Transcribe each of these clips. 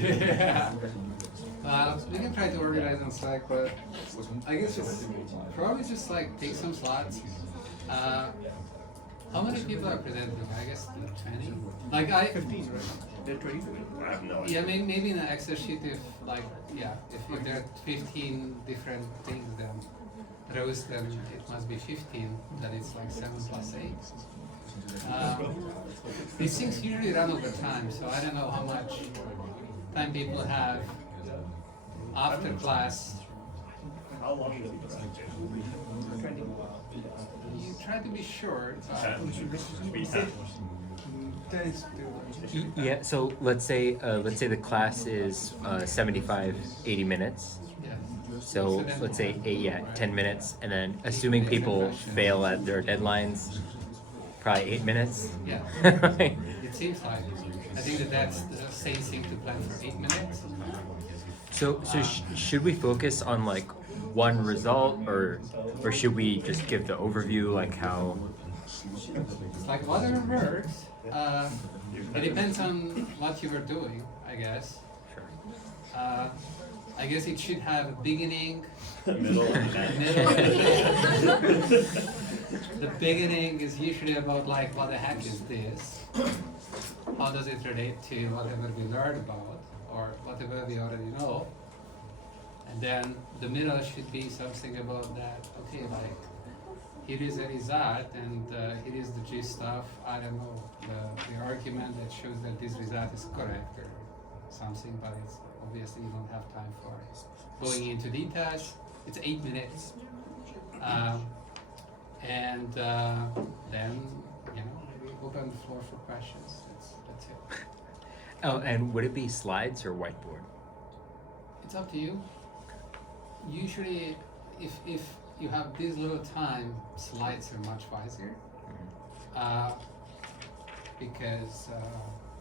Yeah. We can try to organize on Slack, but I guess just probably just like take some slots. Uh, how many people are presenting? I guess 20. Like I 15, right? They're 20. I have no idea. yeah, maybe in an Excel sheet if like yeah, if there are 15 different things then rows then it must be 15. Then it's like 7 plus 8. These things usually run over time, so I don't know how much time people have after class. How long is the presentation? You try to be short, but 10? Should be 10. 10 is too. Yeah, so let's say the class is 75, 80 minutes. yeah. So then- let's say 10 minutes, and then assuming people fail at their deadlines, probably 8 minutes. Yeah. It seems like. I think that's the same thing to plan for 8 minutes. So should we focus on like one result, or should we just give the overview, like how? It's like whatever works. It depends on what you were doing, I guess. Sure. I guess it should have a beginning, Middle and end. middle. The beginning is usually about like what the heck is this? How does it relate to whatever we learned about or whatever we already know? And then the middle should be something about that, okay, like here is a result and here is the gist of, I don't know, the argument that shows that this result is correct or something, but it's obviously you don't have time for going into details. It's 8 minutes. And then, you know, maybe open the floor for questions. That's it. Oh, and would it be slides or whiteboard? It's up to you. Usually, if you have this little time, slides are much wiser. Because,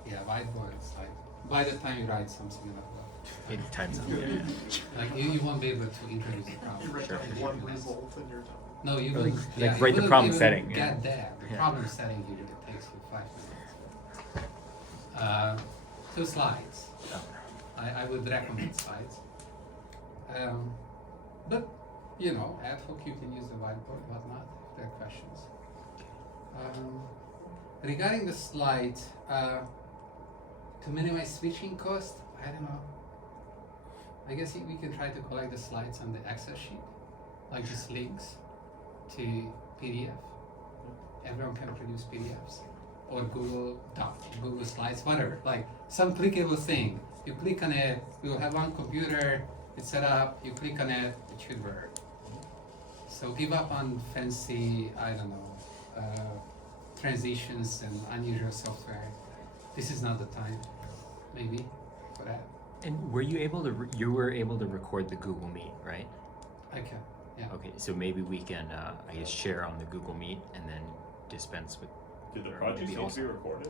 yeah, whiteboard is like, by the time you write something like that, 8 times. like you won't be able to introduce the problem. Sure. One result in your time. No, you Like- will. like Yeah, write you the wouldn't problem even setting, Get yeah. there. The Yeah. problem setting usually takes you 5 minutes. So slides. I would recommend slides. But you know, ad hoc you can use the whiteboard, whatnot, if there are questions. Regarding the slides, to minimize switching cost, I don't know. I guess we can try to collect the slides on the Excel sheet, like just links to PDF. Everyone can produce PDFs or Google Doc, Google Slides, whatever. Like some clickable thing. You click on it. We will have one computer. It's set up. You click on it. It should work. So give up on fancy, I don't know, transitions and unusual software. This is not the time, maybe, for that. And were you able to? You were able to record the Google Meet, right? I can, yeah. Okay, so maybe we can, I guess, share on the Google Meet and then dispense with. Did the or project maybe need to also- be recorded?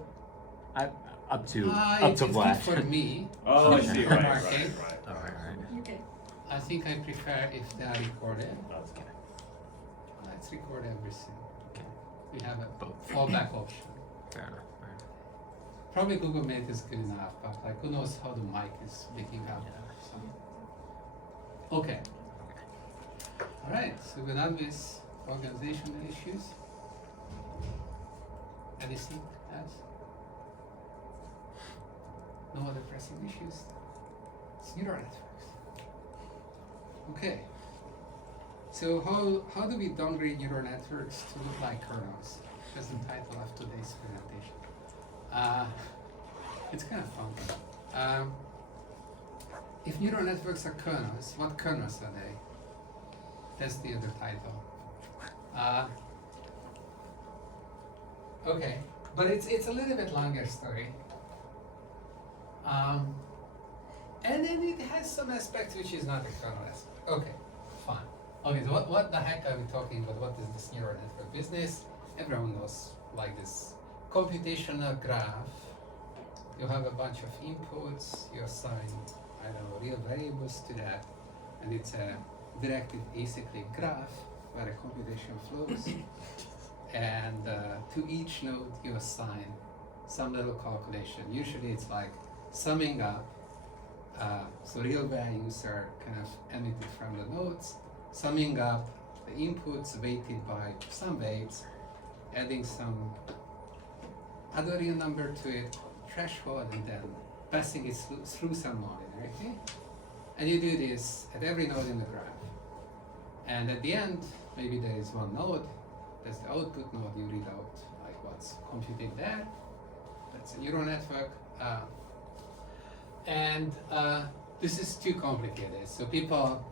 Up to It's good Vlad. for me. Oh, I for see, right. marking. All right. Okay. I think I prefer if they are recorded. Okay. Let's record everything. Okay. We have a Both. fallback option. Fair enough. Fair enough. Probably Google Meet is good enough, but like who knows how the mic is picking up. So. Okay. All right. So we're done with organizational issues. Anything else? No other pressing issues. It's neural networks. Okay. So how do we downgrade neural networks to look like kernels? That's the title of today's presentation. It's kind of fun. If neural networks are kernels, what kernels are they? That's the other title. Okay, but it's a little bit longer story. And then it has some aspect which is not a kernel aspect. Okay, fine. Okay, so what the heck are we talking about? What is this neural network business? Everyone knows like this computational graph. You have a bunch of inputs, you assign, I don't know, real variables to that, and it's a directed acyclic graph where a computation flows. And to each node you assign some little calculation. Usually it's like summing up So real values are kind of emitted from the nodes, summing up the inputs weighted by some weights, adding some other real number to it, threshold, and then passing it through some nonlinearity. And you do this at every node in the graph. And at the end, maybe there is one node, that's the output node, you read out like what's computed there. That's a neural network. This is too complicated. So people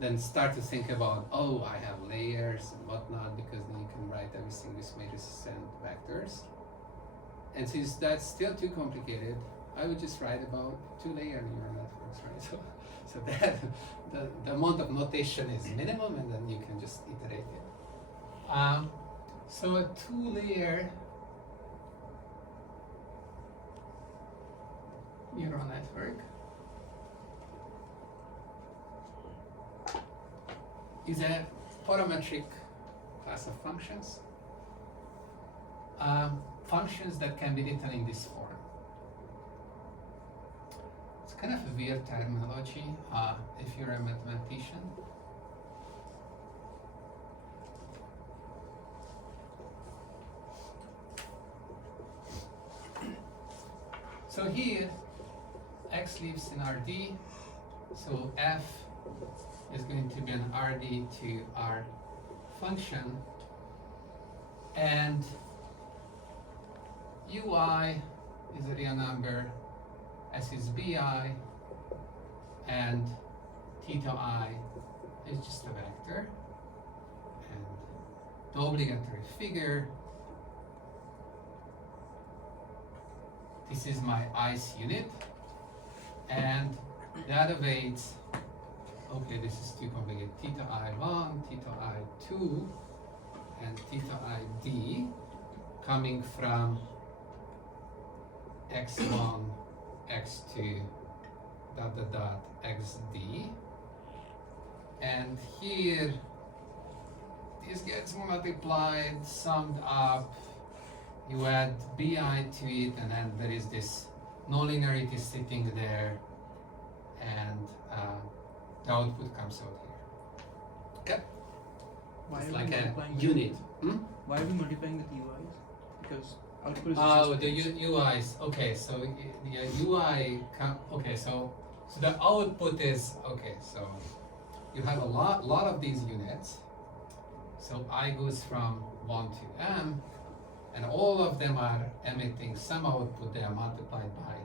then start to think about, oh, I have layers and whatnot, because then you can write everything with matrices and vectors. And since that's still too complicated, I would just write about two-layer neural networks, right? So that the amount of notation is minimum, and then you can just iterate it. So a two-layer neural network is a parametric class of functions. Functions that can be written in this form. It's kind of a weird terminology if you're a mathematician. So here, x lives in Rd, so f is going to be an Rd to R function, and ui is a real number, s is bi, and theta I is just a vector, and the obligatory figure, this is my ice unit, and the other weights, okay, this is too complicated, theta I1, theta I2, and theta ID, coming from x1, x2, dot dot dot, xd, and here this gets multiplied, summed up, you add bi to it, and then there is this nonlinearity sitting there, and the output comes out here. Okay? Why It's are like we a multiplying unit. Why are we multiplying with UIs? Because output is Oh, just the UIs. Okay, so the UI. Okay, so the output is okay. So you have a lot of these units. So I goes from 1 to m, and all of them are emitting some output. They are multiplied by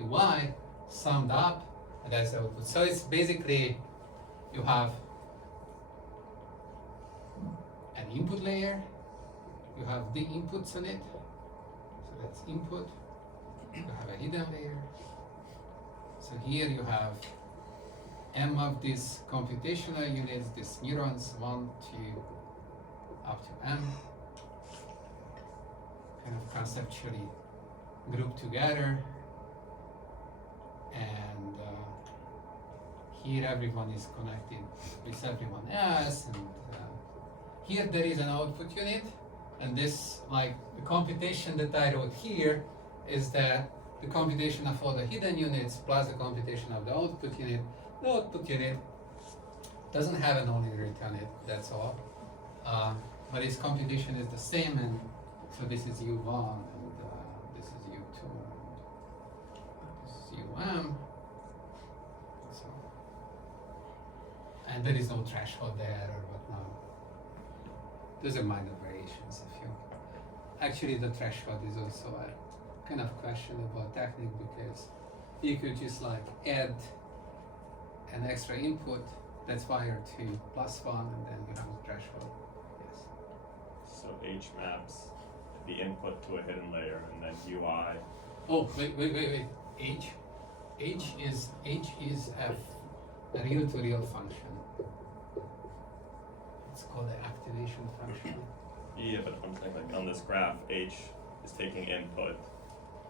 UI, summed up, and that's the output. So it's basically you have an input layer. You have the inputs on it. So that's input. You have a hidden layer. So here you have m of these computational units, these neurons, 1 to up to m, kind of conceptually grouped together. And here everyone is connected with everyone else. And here there is an output unit. And this, like the computation that I wrote here, is that the computation of all the hidden units plus the computation of the output unit. The output unit doesn't have an nonlinearity on it, that's all. But its computation is the same, and so this is U1, and this is U2, and this is UM. So, and there is no threshold there or whatnot. Those are minor variations. If you actually, the threshold is also a kind of questionable technique, because you could just like add an extra input that's wired to +1, and then you have a threshold. Yes. So H maps the input to a hidden layer, and then UI. Oh, wait. H is a real-to-real function. It's called the activation function. Yeah, but I'm saying like on this graph, H is taking input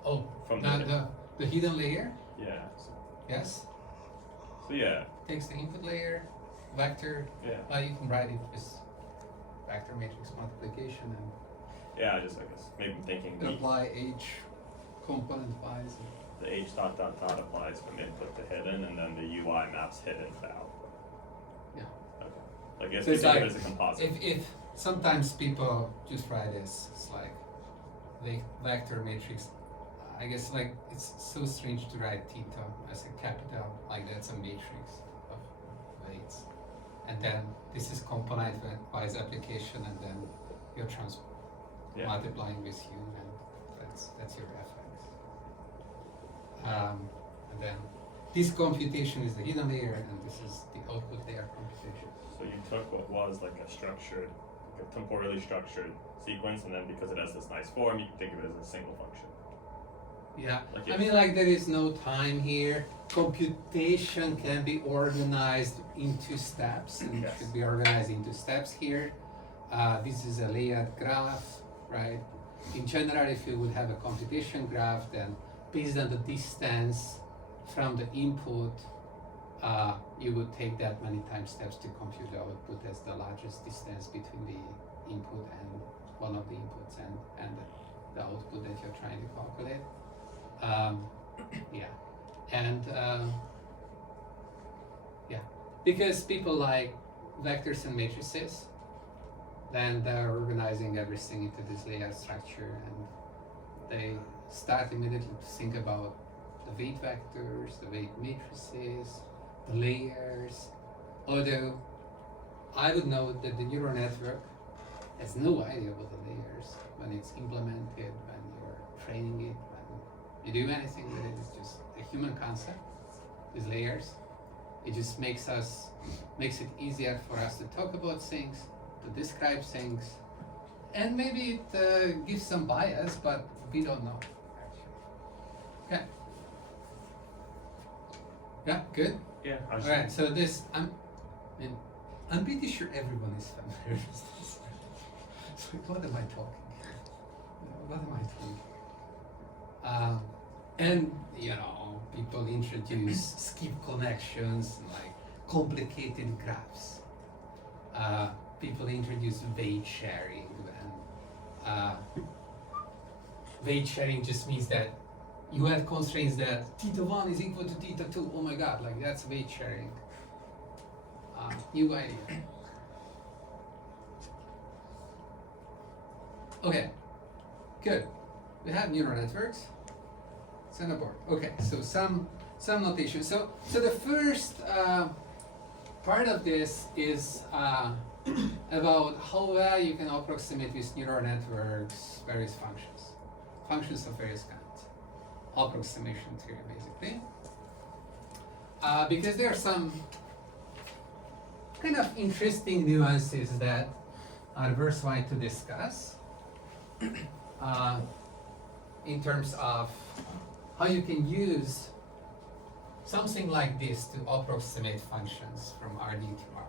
Oh, from the hidden layer. yeah. So, Yes, so yeah, takes the input layer, vector. yeah, You can write it with vector matrix multiplication and yeah. I guess maybe I'm thinking the apply H component wise. the h dot dot dot applies from input to hidden, and then the UI maps hidden to output. Yeah. Okay. Like it's So it's think of like it as a composite. if sometimes people just write this, it's like the vector matrix. I guess like it's so strange to write theta as a capital, like that's a matrix of weights, and then this is component-wise application, and then you're Yeah. multiplying with u, and that's your fx. And then this computation is the hidden layer, and this is the output layer computation. So you took what was like a structured, like a temporally structured sequence, and then because it has this nice form, you can think of it as a single function. Yeah, Like I if- mean, like there is no time here. Computation can be organized into steps, and Yes. should be organized into steps here. This is a layered graph, right? In general, if you would have a computation graph, then based on the distance from the input, you would take that many time steps to compute the output as the largest distance between the input and one of the inputs and the output that you're trying to calculate. Yeah, and yeah, because people like vectors and matrices, then they're organizing everything into this layer structure, and they start immediately to think about the weight vectors, the weight matrices, the layers. Although I would note that the neural network has no idea about the layers when it's implemented, when you're training it, when you do anything with it. It's just a human concept, these layers. It just makes it easier for us to talk about things, to describe things, and maybe it gives some bias, but we don't know. Okay. Yeah, good. Yeah. I was Alright, so this, I'm pretty sure everyone is familiar with this. So what am I talking? What am I talking? And people introduce skip connections, like complicated graphs. People introduce weight sharing, and weight sharing just means that you have constraints that theta 1 is equal to theta 2. Oh my god, like that's weight sharing. New idea. Okay, good. We have neural networks. It's on the board. Okay, so some notation. So the first part of this is about how well you can approximate with neural networks various functions of various kinds. Approximation theory, basically. Because there are some kind of interesting nuances that are worthwhile to discuss in terms of how you can use something like this to approximate functions from RD to R.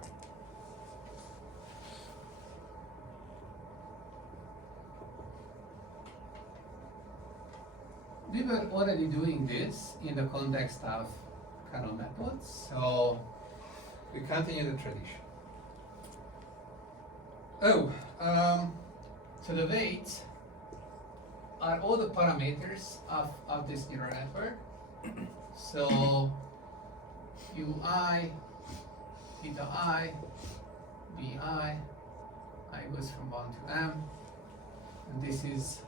We were already doing this in the context of kernel methods, so we continue the tradition. So the weights are all the parameters of this neural network. So UI, theta I, bi, I goes from 1 to m, and this is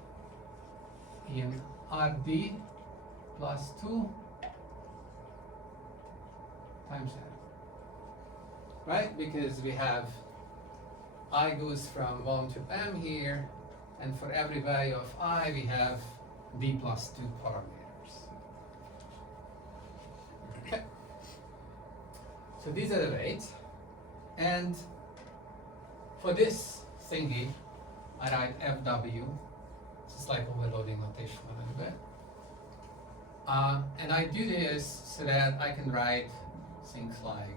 in RD plus 2 times n. Right? Because we have I goes from 1 to m here, and for every value of I we have d plus 2 parameters. Okay. So these are the weights, and for this thingy I write FW. It's like overloading notation a little bit. And I do this so that I can write things like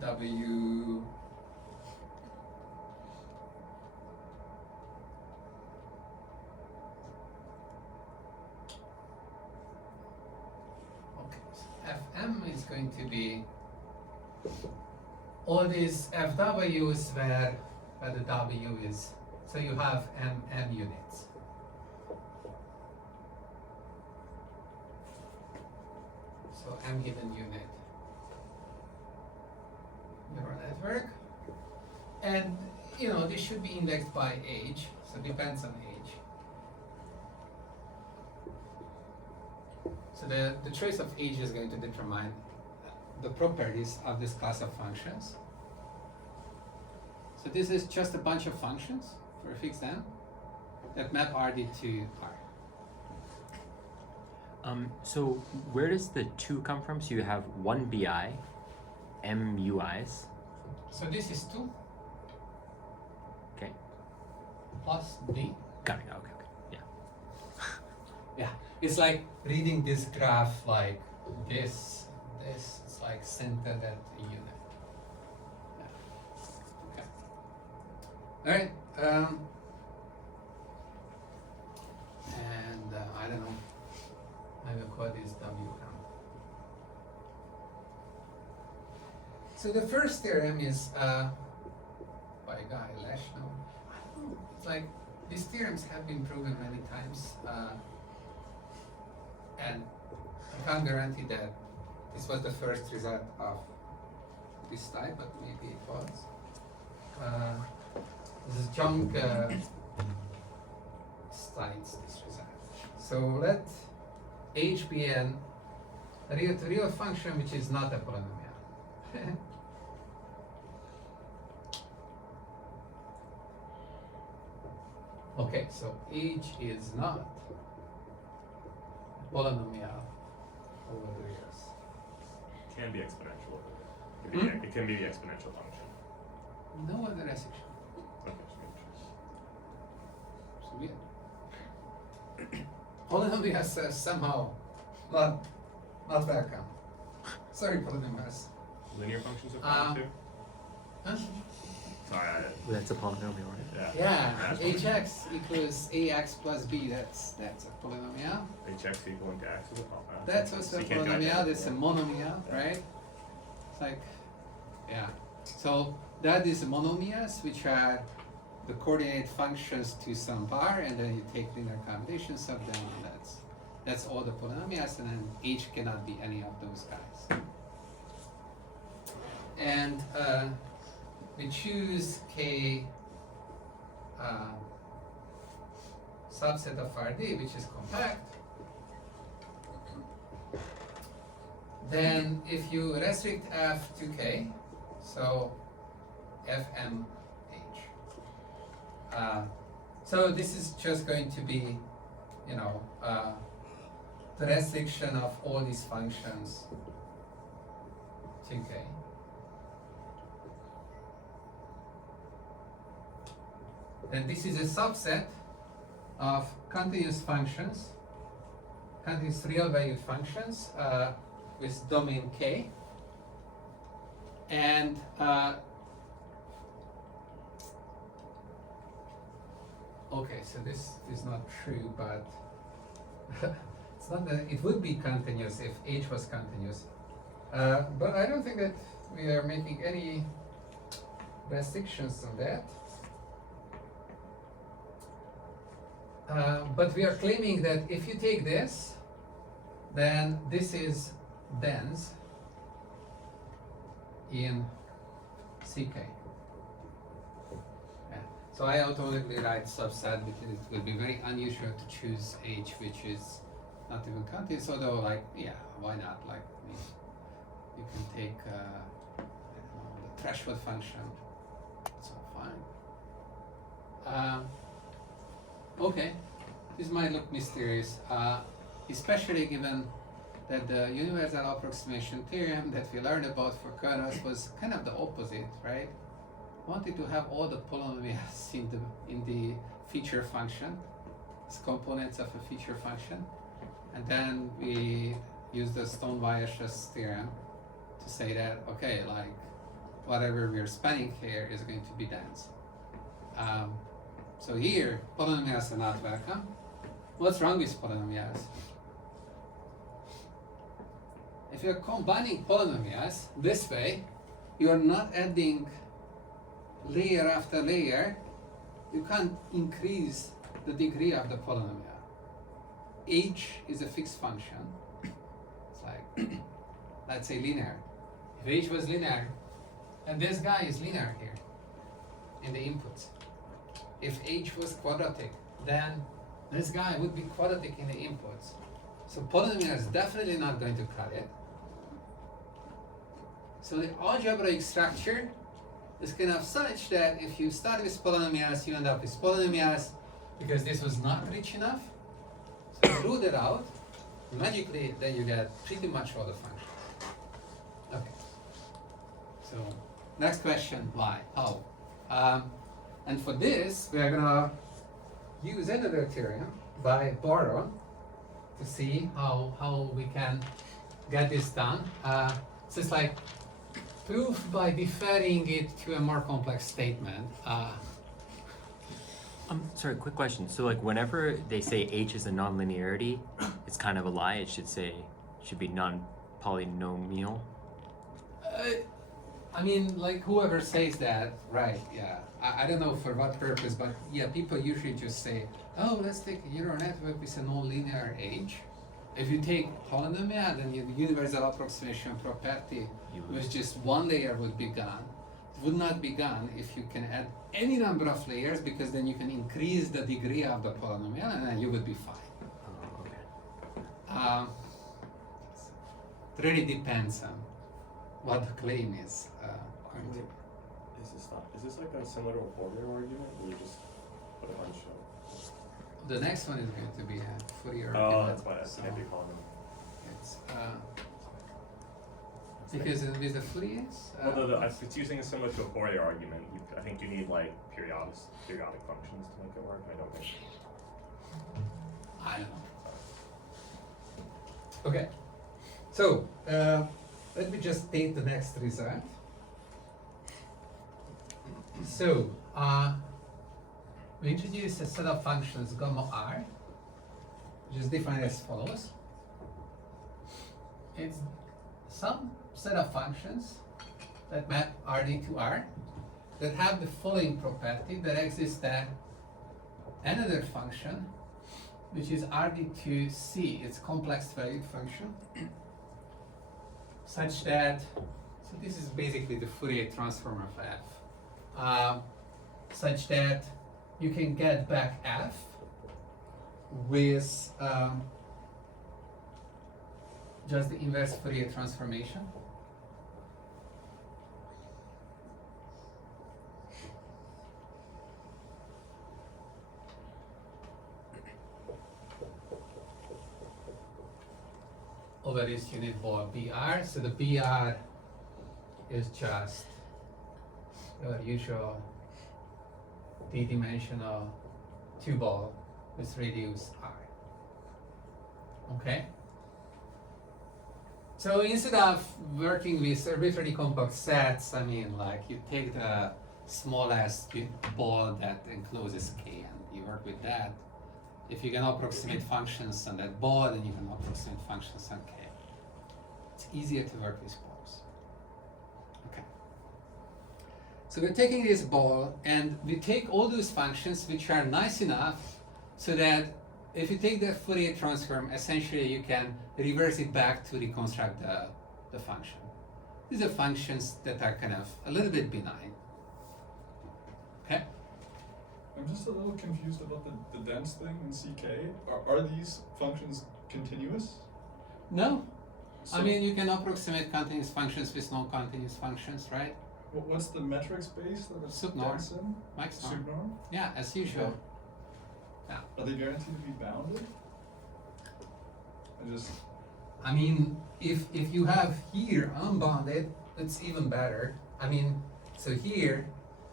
FW FM is going to be all these FWs where the W is So you have m units. So m given unit neural network, and you know this should be indexed by age. So it depends on age. So the choice of age is going to determine the properties of this class of functions. So this is just a bunch of functions for a fixed m that map RD to R. So where does the 2 come from? So you have 1 BI, M UIs. So this is 2 Okay. plus D. Got it. Okay. Yeah. Yeah, it's like reading this graph like this. It's like centered at a unit. Yeah. Okay. All right. And I don't know. I will call this WM. So the first theorem is by a guy Leshno. I don't know. It's like these theorems have been proven many times, and I can't guarantee that this was the first result of this type, but maybe it was. This is Jung cites this result. So let H be a real function which is not a polynomial. Okay, so H is not a polynomial over the years. It can be exponential. It can be, it can be the exponential function. No other restriction. Okay, So weird. Polynomials are somehow not welcome. Sorry, polynomials. linear functions are fine too. Huh? Sorry, Well, that's a polynomial, right? yeah. Yeah, hx equals ax plus b. That's a polynomial. Hx equal to x is a polynomial. That's also So a you can't do polynomial. that. That's a monomial, Yeah. right? It's like, yeah. So that is monomials, which are the coordinate functions to some bar, and then you take linear combinations of them, and that's all the polynomials, and then h cannot be any of those guys. And we choose k subset of RD, which is compact. Then if you restrict f to k, so fmh. So this is just going to be, you know, the restriction of all these functions to k. Then this is a subset of continuous functions, continuous real valued functions with domain k. And okay, so this is not true, but it's not that it would be continuous if h was continuous. But I don't think that we are making any restrictions on that. But we are claiming that if you take this, then this is dense in CK. Yeah. So I automatically write subset because it will be very unusual to choose H which is not even continuous, although like, yeah, why not? Like, you can take I don't know, the threshold function, it's all fine. Okay, this might look mysterious, especially given that the universal approximation theorem that we learned about for kernels was kind of the opposite, right? Wanted to have all the polynomials in the feature function, as components of a feature function, and then we used the Stone-Weierstrass theorem to say that, okay, like whatever we're spanning here is going to be dense. So here, polynomials are not welcome. What's wrong with polynomials? If you're combining polynomials this way, you're not adding layer after layer you can't increase the degree of the polynomial. H is a fixed function. It's like, let's say linear. If H was linear, and this guy is linear here in the inputs. If H was quadratic, then this guy would be quadratic in the inputs. So polynomial is definitely not going to cut it. So the algebraic structure is kind of such that if you start with polynomials, you end up with polynomials because this was not rich enough. So you root it out, magically then you get pretty much all the functions. Okay. So next question, why? How? And for this, we are gonna use another theorem by Borrow to see how we can get this done. So it's like proof by deferring it to a more complex statement. Sorry, quick question. So like whenever they say H is a nonlinearity, it's kind of a lie. It should be non-polynomial. I mean, like whoever says that, right? Yeah. I don't know for what purpose, but yeah, people usually just say, oh, let's take a neural network with a non-linear H. If you take polynomial, then the universal approximation property with just one layer would be gone. It would not be gone if you can add any number of layers, because then you can increase the degree of the polynomial and then you would be fine. Oh, okay. It really depends on what the claim is. Is this like a similar to a Fourier argument, where you just put a bunch of... The next one is going to be a Fourier Oh, argument. that's why it So can't be polynomial. it's because with the Fouriers, It's using a similar to a Fourier argument. I think you need like periodic functions to make it work. I don't think. I don't know. Okay, so let me just state the next result. So we introduce a set of functions gamma r, which is defined as follows. It's some set of functions that map Rd to R that have the following property, that exists that another function which is Rd to C, it's complex valued function, such that, so this is basically the Fourier transform of f, such that you can get back f with just the inverse Fourier transformation. Over this unit ball BR. So the BR is just your usual d-dimensional 2-ball with radius r. Okay? So instead of working with arbitrarily compact sets, I mean, like you take the smallest ball that encloses K and you work with that. If you can approximate functions on that ball, then you can approximate functions on K. It's easier to work with balls. Okay. So we're taking this ball and we take all those functions which are nice enough so that if you take the Fourier transform, essentially you can reverse it back to reconstruct the function. These are functions that are kind of a little bit benign. Okay? I'm just a little confused about the dense thing in CK. Are these functions continuous? No. So I mean, you can approximate continuous functions with non-continuous functions, right? what's the metric space that it's Subnorm. dense in? Mike's norm. Subnorm? Yeah, as usual. Yeah. Are they guaranteed to be bounded? I mean, if you have here unbounded, it's even better. I mean, so here,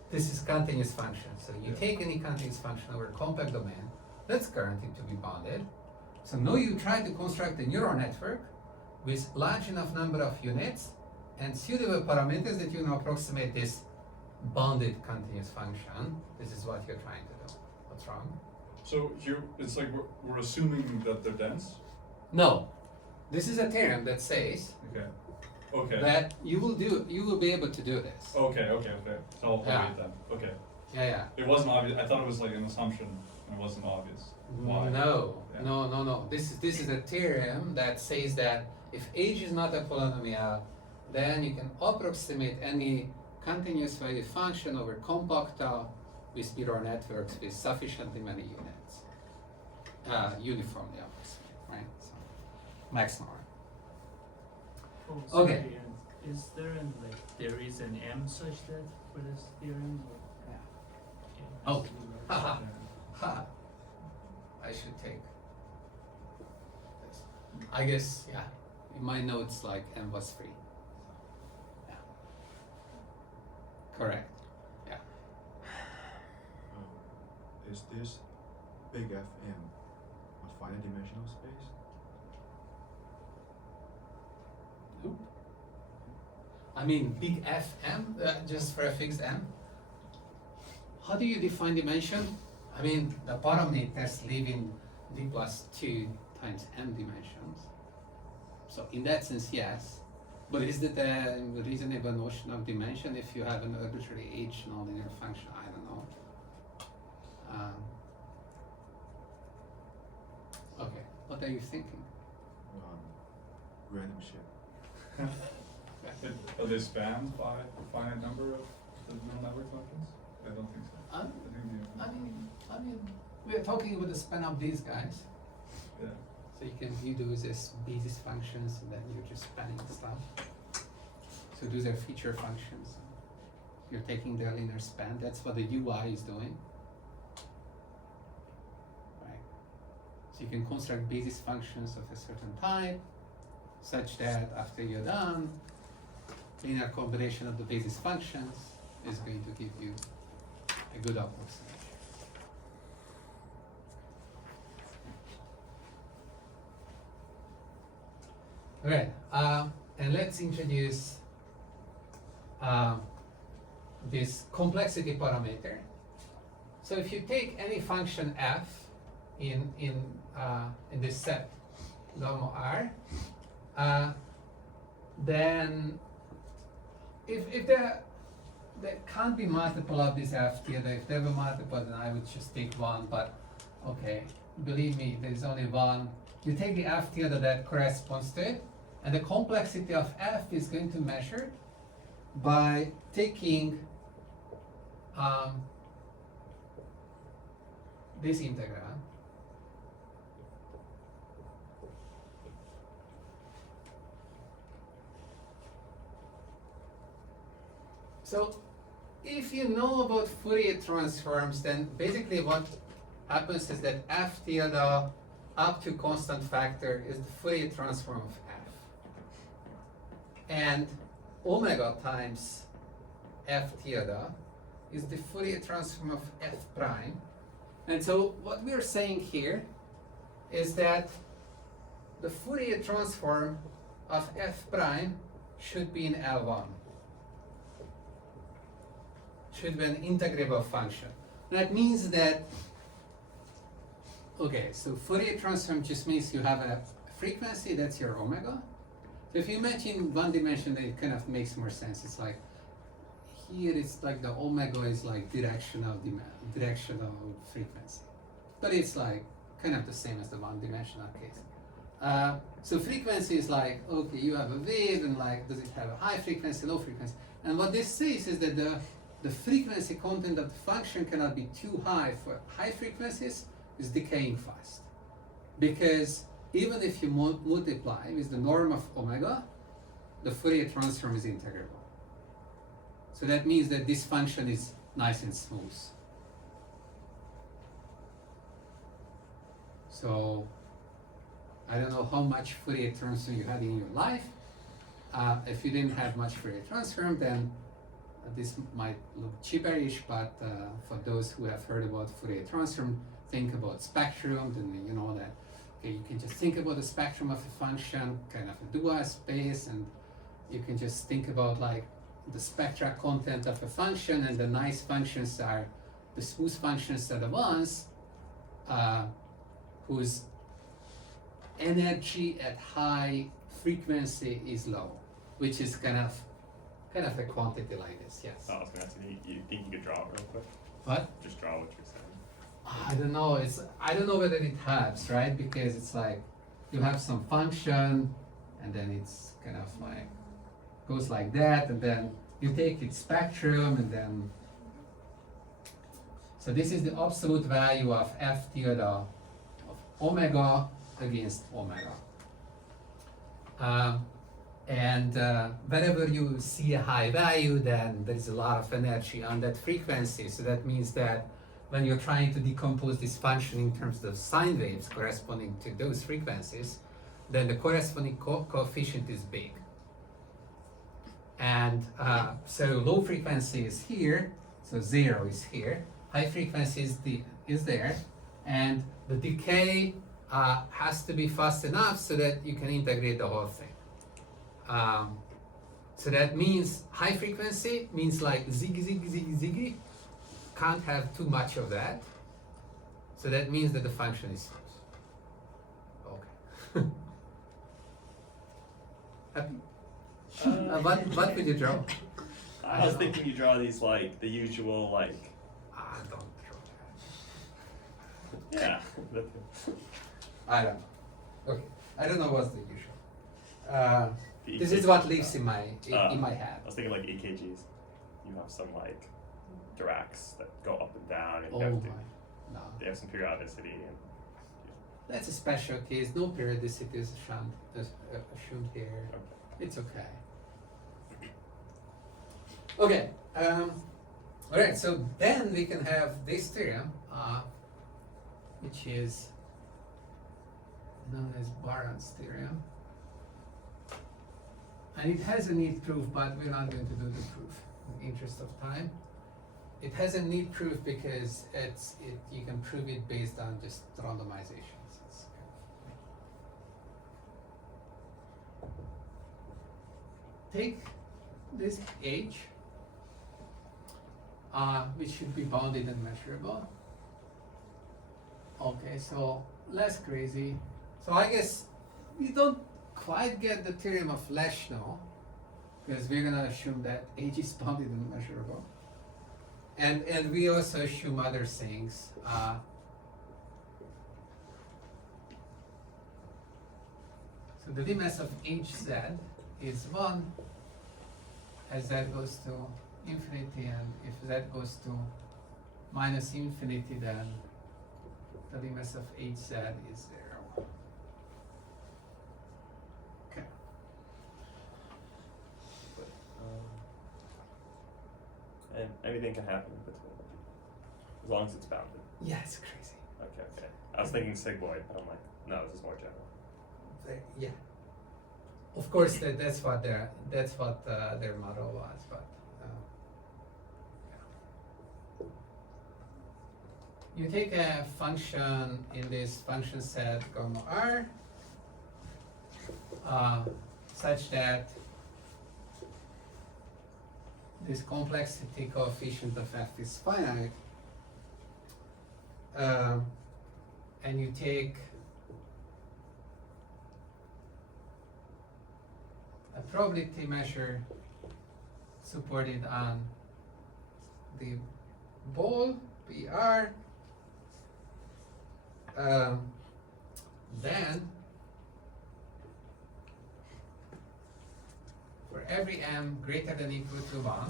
this is continuous function. So you Yeah. take any continuous function over a compact domain, that's guaranteed to be bounded. So now you try to construct a neural network with large enough number of units and suitable parameters that you can approximate this bounded continuous function. This is what you're trying to do. What's wrong? So here, it's like we're assuming that they're dense? No. This is a theorem that says Okay. Okay. that you will be able to do this. Okay. So I'll Yeah. wait then. Okay. Yeah. It wasn't obvious. I thought it was like an assumption. It wasn't obvious. Why? No, Yeah. no. This is a theorem that says that if H is not a polynomial, then you can approximate any continuous value function over compacta with mirror networks with sufficiently many units, uniformly approximate, right? So, maximum. Oh, Okay. sorry, and is there there is an M such that for this theorem? Or? Yeah. Yeah, Oh. I see where Haha. it's Ha. I should take this. I guess, yeah. In my notes, like M was free. Yeah. Correct. Yeah. Is this big Fm a finite dimensional space? Nope. I mean, big Fm, just for a fixed M. How do you define dimension? I mean, the parameters live in d plus 2 times m dimensions. So in that sense, yes. But is that a reasonable notion of dimension if you have an arbitrary h nonlinear function? I don't know. Okay, what are you thinking? Random shit. Are they spanned by a finite number of the neural network functions? I don't think so. Um, I think I mean, we're talking about the span of these guys. yeah. So you can view those as basis functions, and then you're just spanning stuff. So those are feature functions. You're taking their linear span. That's what the UI is doing. Right. So you can construct basis functions of a certain type, such that after you're done, linear combination of the basis functions is going to give you a good approximation. Okay, and let's introduce this complexity parameter. So if you take any function f in this set gamma r, then if there can't be multiple of this f tilde. If there were multiple, then I would just take one. But okay, believe me, there is only one. You take the f tilde that corresponds to it, and the complexity of f is going to measure by taking this integral. So if you know about Fourier transforms, then basically what happens is that f tilde up to constant factor is the Fourier transform of f. And omega times f tilde is the Fourier transform of f prime. And so what we are saying here is that the Fourier transform of f prime should be in L1. Should be an integrable function. That means that, okay, so Fourier transform just means you have a frequency, that's your omega. So if you imagine one dimension, then it kind of makes more sense. It's like, here it's like the omega is like directional frequency. But it's like kind of the same as the one dimensional case. So frequency is like, okay, you have a wave and like, does it have a high frequency, low frequency? And what this says is that the frequency content of the function cannot be too high for high frequencies, is decaying fast. Because even if you multiply with the norm of omega, the Fourier transform is integrable. So that means that this function is nice and smooth. So I don't know how much Fourier transform you had in your life. If you didn't have much Fourier transform, then this might look cheaperish, but for those who have heard about Fourier transform, think about spectrum, then you know that, okay, you can just think about the spectrum of a function, kind of a dual space, and you can just think about like the spectral content of a function, and the nice functions are, the smooth functions are the ones whose energy at high frequency is low, which is kind of a quantity like this, yes. I was gonna ask you think you could draw it real quick? What? Just draw what you're saying. I don't know. I don't know whether it helps, right? Because it's like you have some function, and then it's kind of like goes like that, and then you take its spectrum, and then so this is the absolute value of f tilde of omega against omega. And whenever you see a high value, then there is a lot of energy on that frequency. So that means that when you're trying to decompose this function in terms of sine waves corresponding to those frequencies, then the corresponding coefficient is big. And so low frequency is here, so 0 is here. High frequency is there, and the decay has to be fast enough so that you can integrate the whole thing. So that means high frequency means like ziggy, ziggy, ziggy, ziggy. Can't have too much of that. So that means that the function is smooth. Okay. Happy? What would you draw? I was thinking you draw these like the usual like. Don't draw that. Yeah. I don't know. Okay. I don't know what's the usual. The This is EKGs. what lives in my head. I was thinking like EKGs. You have some like Diracs that go up and down, and Oh you have my. to, No. they have some periodicity. And That's a special case. No periodicity is assumed here. It's okay. Okay. All right. So then we can have this theorem, which is known as Baran's theorem, and it has a neat proof, but we're not going to do the proof in the interest of time. It has a neat proof because you can prove it based on just randomizations. It's take this H, which should be bounded and measurable. Okay, so less crazy. So I guess we don't quite get the theorem of Leshno, because we're gonna assume that H is bounded and measurable. And we also assume other things. So the limits of Hz is 1 as z goes to infinity, and if z goes to minus infinity, then the limits of Hz is 0. Okay. And anything can happen in between, as long as it's bounded. Yeah, it's crazy. Okay. I was thinking sigmoid, but I'm like, no, this is more general. Yeah. Of course, that's what their model was, but yeah. You take a function in this function set gamma r, such that this complexity coefficient of f is finite, and you take a probability measure supported on the ball PR, then for every m greater than equal to 1,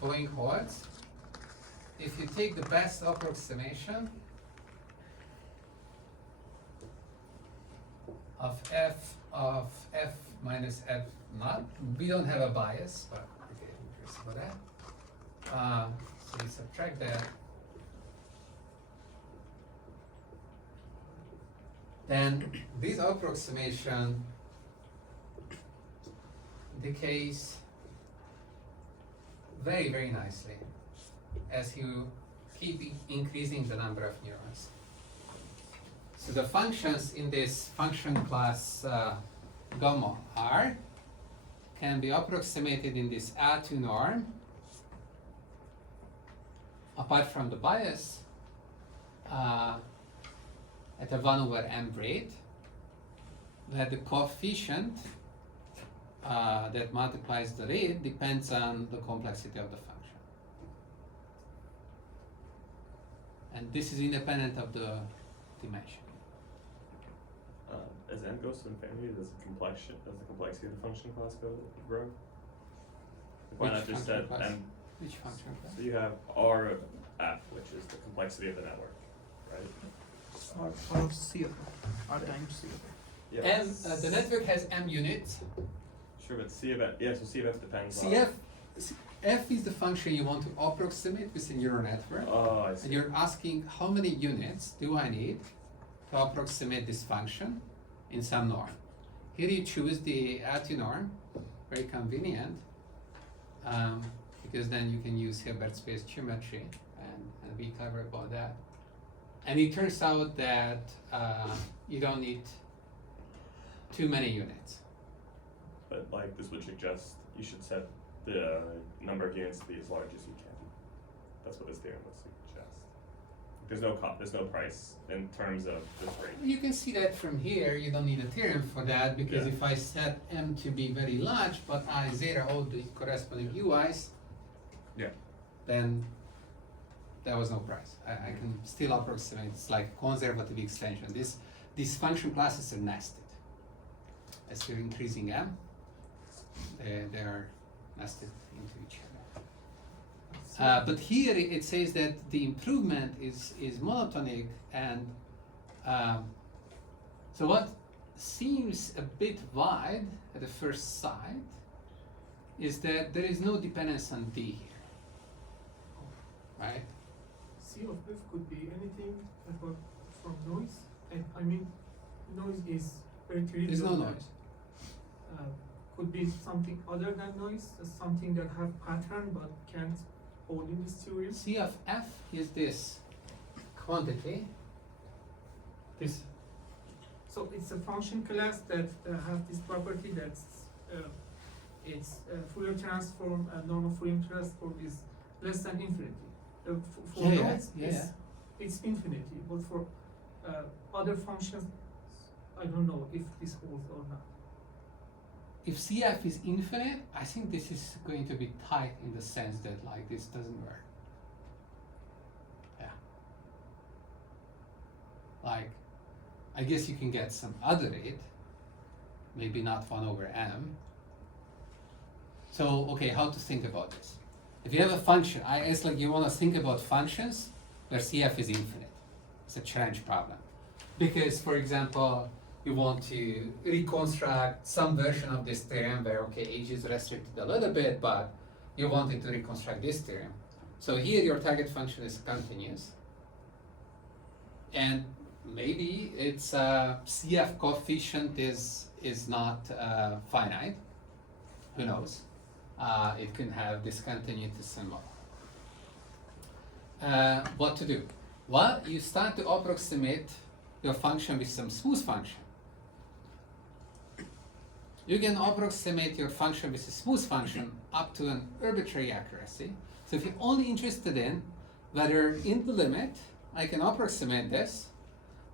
following holds. If you take the best approximation of f minus f naught, we don't have a bias, but okay, we'll see about that. So we subtract that. Then this approximation decays very, very nicely as you keep increasing the number of neurons. So the functions in this function class gamma r can be approximated in this R2 norm, apart from the bias, at a 1 over m rate, where the coefficient that multiplies the rate depends on the complexity of the function. and this is independent of the dimension. As n goes to infinity, does the complexity of the function class grow? Why not just function set class? n? Which function class? So you have R of f, which is the complexity of the network, right? R of C of R times C of M, the network has m units. Sure, but C of f, yeah, so C of f depends on. F is the function you want to approximate with a neural network. Oh, I And see. you're asking how many units do I need to approximate this function in some norm. Here you choose the ATU norm, very convenient, because then you can use Hilbert space geometry and be clever about that. And it turns out that you don't need too many units. But like this would suggest you should set the number of units to be as large as you can. That's what this theorem would suggest. There's no price in terms of this rate. You can see that from here, you don't need a theorem for that, because Yeah. if I set m to be very large, but I zero all the corresponding ui's, Yeah. then there was no price. I can still approximate, it's like conservative extension. These function classes are nested. As you're increasing m, they are nested into each other. But here it says that the improvement is monotonic, and so what seems a bit wide at the first sight is that there is no dependence on D here, right? C of f could be anything apart from noise. And I mean, noise is very trivial. There's no that, noise. Could be something other than noise, something that have pattern but can't hold in this theory. C of f is this quantity. This So it's a function class that have this property that its Fourier transform, normal Fourier transform is less than infinity. For Yeah, yeah, noise, yeah, it's infinity, but for other functions, I don't know if this holds or not. if CF is infinite, I think this is going to be tight in the sense that like this doesn't work. Yeah. Like, I guess you can get some other rate, maybe not 1 over m. So, okay, how to think about this? If you have a function, it's like you want to think about functions where CF is infinite. It's a challenge problem. Because, for example, you want to reconstruct some version of this theorem where, okay, h is restricted a little bit, but you wanted to reconstruct this theorem. So here your target function is continuous. And maybe its CF coefficient is not finite. Who knows? It can have discontinuity symbol. What to do? Well, you start to approximate your function with some smooth function. You can approximate your function with a smooth function up to an arbitrary accuracy. So if you're only interested in whether in the limit I can approximate this,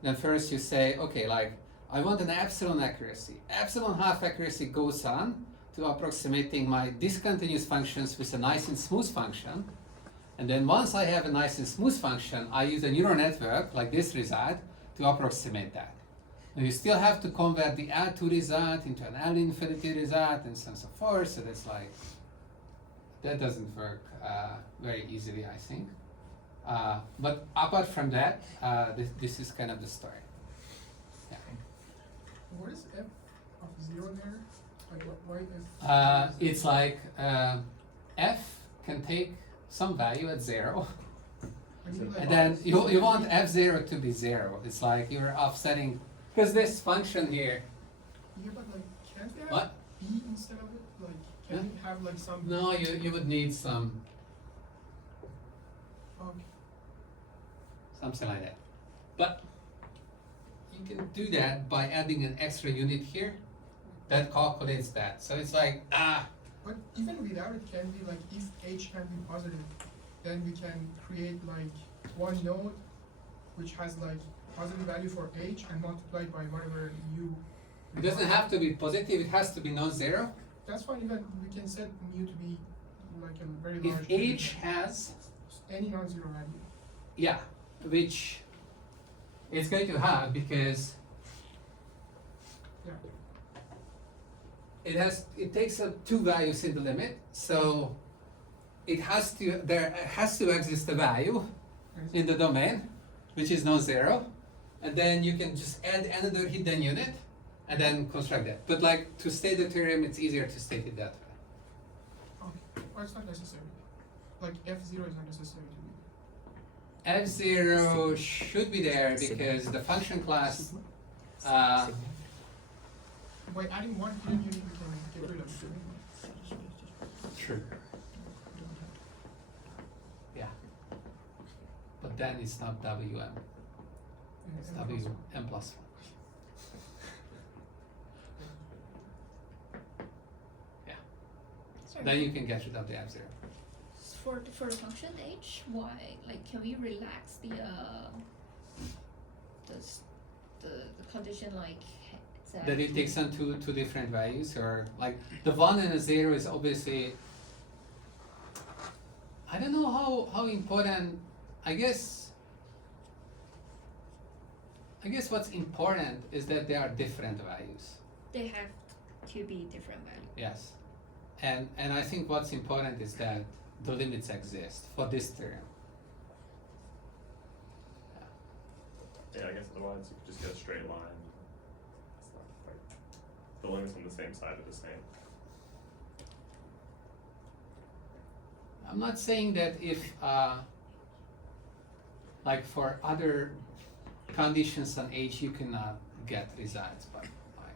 then first you say, okay, like I want an epsilon accuracy. Epsilon half accuracy goes on to approximating my discontinuous functions with a nice and smooth function. And then once I have a nice and smooth function, I use a neural network like this result to approximate that. Now you still have to convert the L2 result into an L infinity result and so on and so forth. So that's like, that doesn't work very easily, I think. But apart from that, this is kind of the story. Yeah. What is f of 0 there? Like, why is It's like f can take some value at 0. I mean, like, And then you want f0 to be 0. It's like you're offsetting, because this function here, yeah, but like, can't they have what? e instead of it? Like, can Huh? it have like some? No, you would need some, Okay. something like that. But you can do that by adding an extra unit here that calculates that. So it's like, But even without it, can be like if h can be positive, then we can create like one node which has like positive value for h and multiplied by whatever u. it doesn't have to be positive, it has to be non-zero. That's fine. Even we can set mu to be like a very If large. h has, any non-zero value. yeah, which it's going to have because Yeah. it takes up two values in the limit, so there has to exist a value in the domain which is non-zero, and then you can just add another hidden unit and then construct that. But like to state the theorem, it's easier to state it that way. Okay. Well, it's not necessary. Like F0 is not necessary to be. F0 should be there because the function class By adding one hidden unit, we can get rid of it. true. Yeah. But then it's not WM, it's WM plus 1. Yeah. Sorry. Then you can get rid of the F0. For the function h, why, like, can we relax the condition, like, That it takes on two different values, or like the 1 and the 0 is obviously, I don't know how important, I guess what's important is that they are different values. they have to be different value. Yes. And I think what's important is that the limits exist for this theorem. Yeah, I guess otherwise you could just get a straight line. It's not like the limits on the same side are the same. I'm not saying that if like for other conditions on H you cannot get results, but like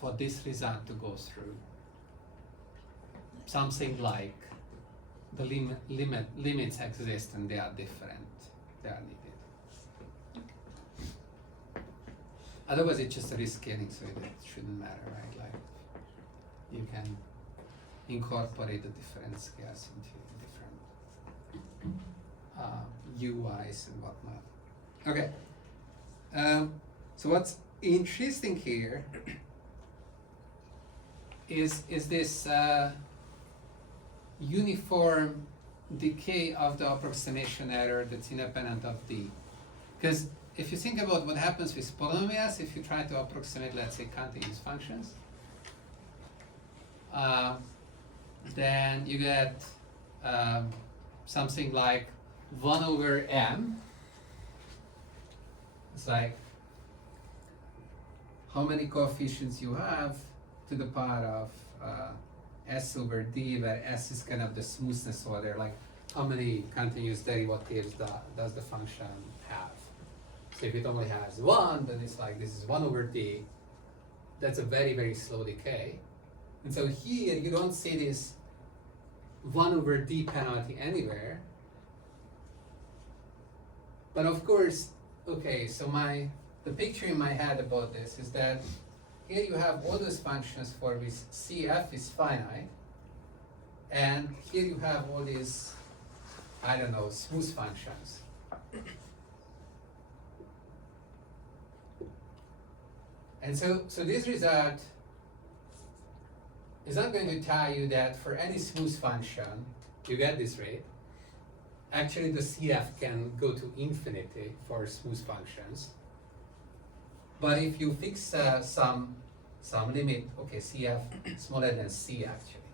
for this result to go through, something like the limits exist and they are different, they are needed. Otherwise it's just a rescaling, so it shouldn't matter, right? Like you can incorporate the different scales into different UIs and whatnot. Okay. So what's interesting here is this uniform decay of the approximation error that's independent of D. Because if you think about what happens with polynomials, if you try to approximate, let's say, continuous functions, then you get something like 1 over m. It's like how many coefficients you have to the power of s over d, where s is kind of the smoothness order, like how many continuous derivatives does the function have. So if it only has 1, then it's like this is 1 over d. That's a very, very slow decay. And so here you don't see this 1 over d penalty anywhere. But of course, okay, so the picture in my head about this is that here you have all those functions for which CF is finite, and here you have all these, I don't know, smooth functions. And so this result is not going to tell you that for any smooth function, you get this rate. Actually, the CF can go to infinity for smooth functions. But if you fix some limit, okay, CF smaller than C actually,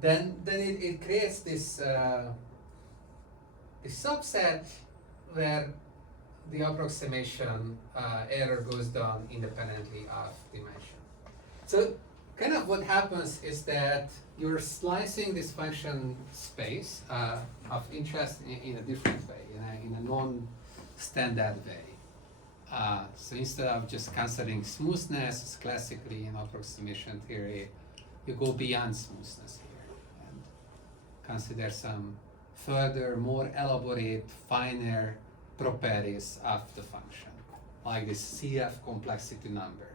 then it creates this subset where the approximation error goes down independently of dimension. So kind of what happens is that you're slicing this function space of interest in a different way, in a non-standard way. So instead of just considering smoothness classically in approximation theory, you go beyond smoothness here and consider some further, more elaborate, finer properties of the function, like this CF complexity number.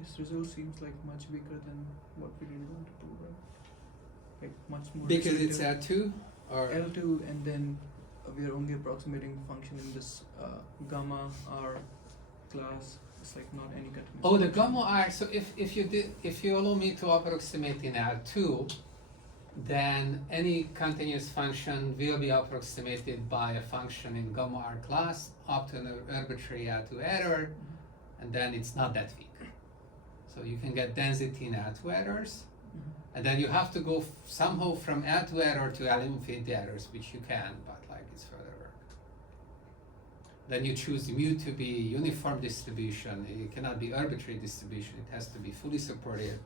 This result seems like much bigger than what we really want to do, right? Like much more. Because it's restrictive. L2 or L2, and then we are only approximating the function in this gamma R class It's like not any continuous. Oh, the gamma R. So if you allow me to approximate in R2, then any continuous function will be approximated by a function in gamma R class up to an arbitrary R2 error, and then it's not that weak. So you can get density in R2 errors, and then you have to go somehow from R2 error to eliminate the errors, which you can, but like it's further work. Then you choose mu to be uniform distribution. It cannot be arbitrary distribution. It has to be fully supported,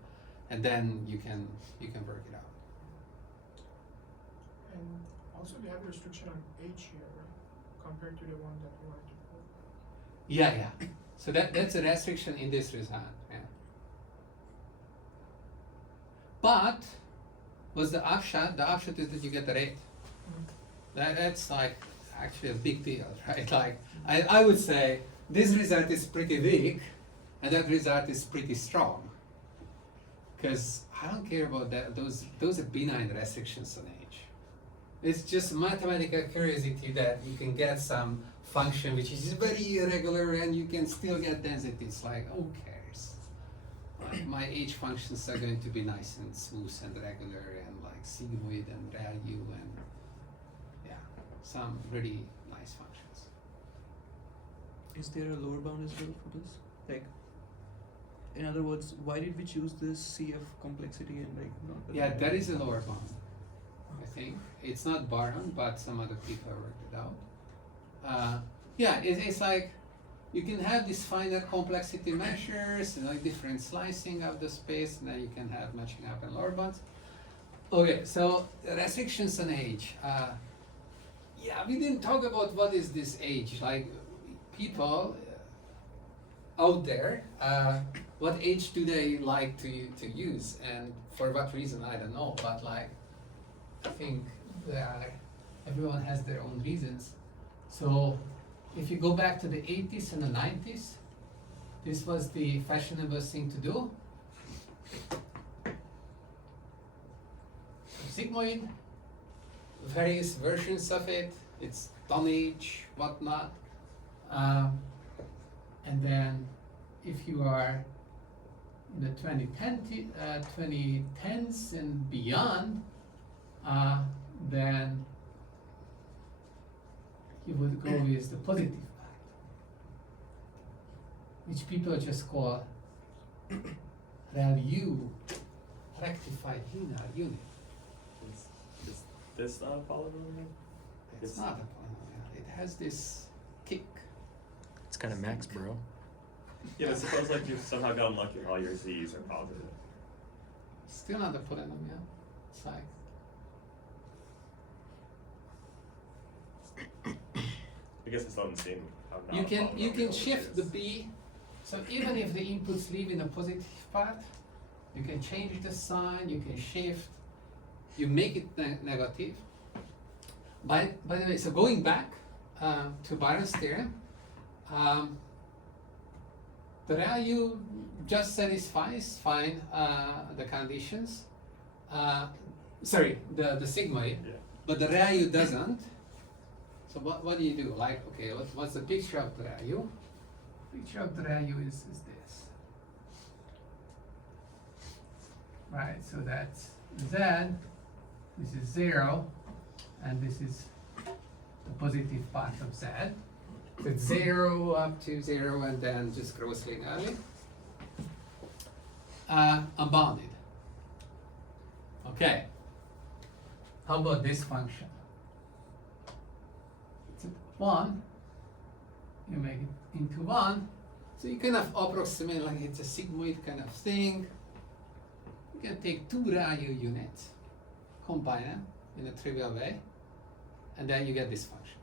and then you can work it out. And also we have a restriction on H here, right? Compared to the one that we wanted to pull. Yeah. So that's a restriction in this result. Yeah. But what's the upshot? The upshot is that you get the rate. That's like actually a big deal, right? Like I would say this result is pretty weak, and that result is pretty strong. Because I don't care about that. Those are benign restrictions on H. It's just mathematical curiosity that you can get some function which is very irregular and you can still get density. It's like, who cares? My H functions are going to be nice and smooth and regular and like sigmoid and ReLU and yeah, some really nice functions. Is there a lower bound as well for this? Like, in other words, why did we choose this CF complexity and like not the Yeah, there is a lower bound. I think it's not Barham, but some other people have worked it out. Yeah, it's like you can have these finer complexity measures, like different slicing of the space, and then you can have matching up and lower bounds. Okay, so restrictions on age. Yeah, we didn't talk about what is this age. Like people out there, what age do they like to use, and for what reason I don't know. But like, I think everyone has their own reasons. So if you go back to the 80s and the 90s, this was the fashionable thing to do. Sigmoid, various versions of it, it's tonnage, whatnot. And then if you are in the 2010s and beyond, then you would go with the positive part, which people just call ReLU, rectified linear unit. Is this not a polynomial? It's not a polynomial. It has this kick. It's kind of max, bro. Yeah, but suppose like you've somehow gotten lucky and all your z's are positive. Still not a polynomial. It's like I guess it's not the same. How not you a can polynomial shift is. the b. So even if the inputs live in a positive part, you can change the sign. You can shift. You make it negative. By the way, so going back to Byron's theorem, the ReLU just satisfies fine the conditions. Sorry, the sigmoid, Yeah. but the ReLU doesn't. So what do you do? Like, okay, what's the picture of the ReLU? Picture of the ReLU is this. Right, so that's Z, this is 0, and this is the positive part of Z. So it's 0 up to 0 and then just grows linearly. Unbounded. Okay. How about this function? It's 1. You make it into 1. So you kind of approximate like it's a sigmoid kind of thing. You can take two ReLU units, combine them in a trivial way, and then you get this function.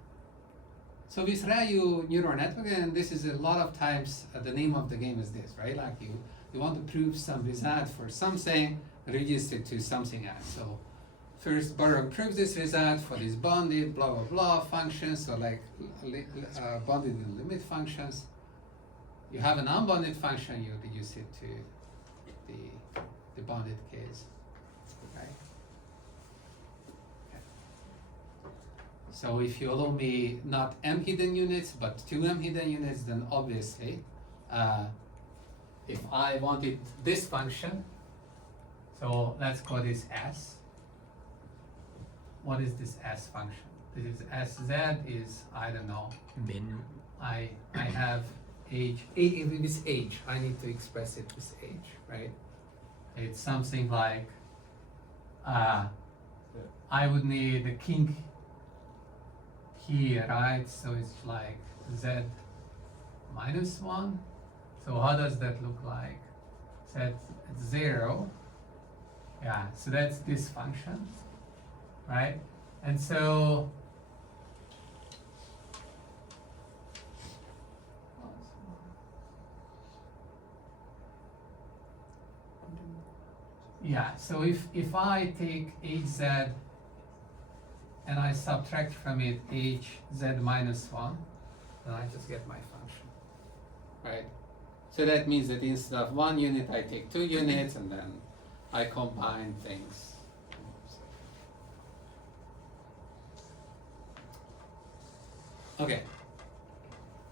So with ReLU neural network, and this is a lot of times the name of the game is this, right? Like you want to prove some result for something, reduce it to something else. So first Barrow proves this result for these bounded blah blah blah functions, so like bounded and limit functions. You have an unbounded function, you reduce it to the bounded case, right? Okay. So if you allow me not m hidden units but two m hidden units, then obviously if I wanted this function, so let's call this S. What is this S function? This is SZ is, I don't know, Min. I have H, if it's H, I need to express it with H, right? It's something like, I would need a king here, right? So it's like Z minus 1. So how does that look like? Z 0. Yeah, so that's this function, right? And so yeah, so if I take hz and I subtract from it hz minus 1, then I just get my function, right? So that means that instead of 1 unit, I take 2 units, and then I combine things. Okay.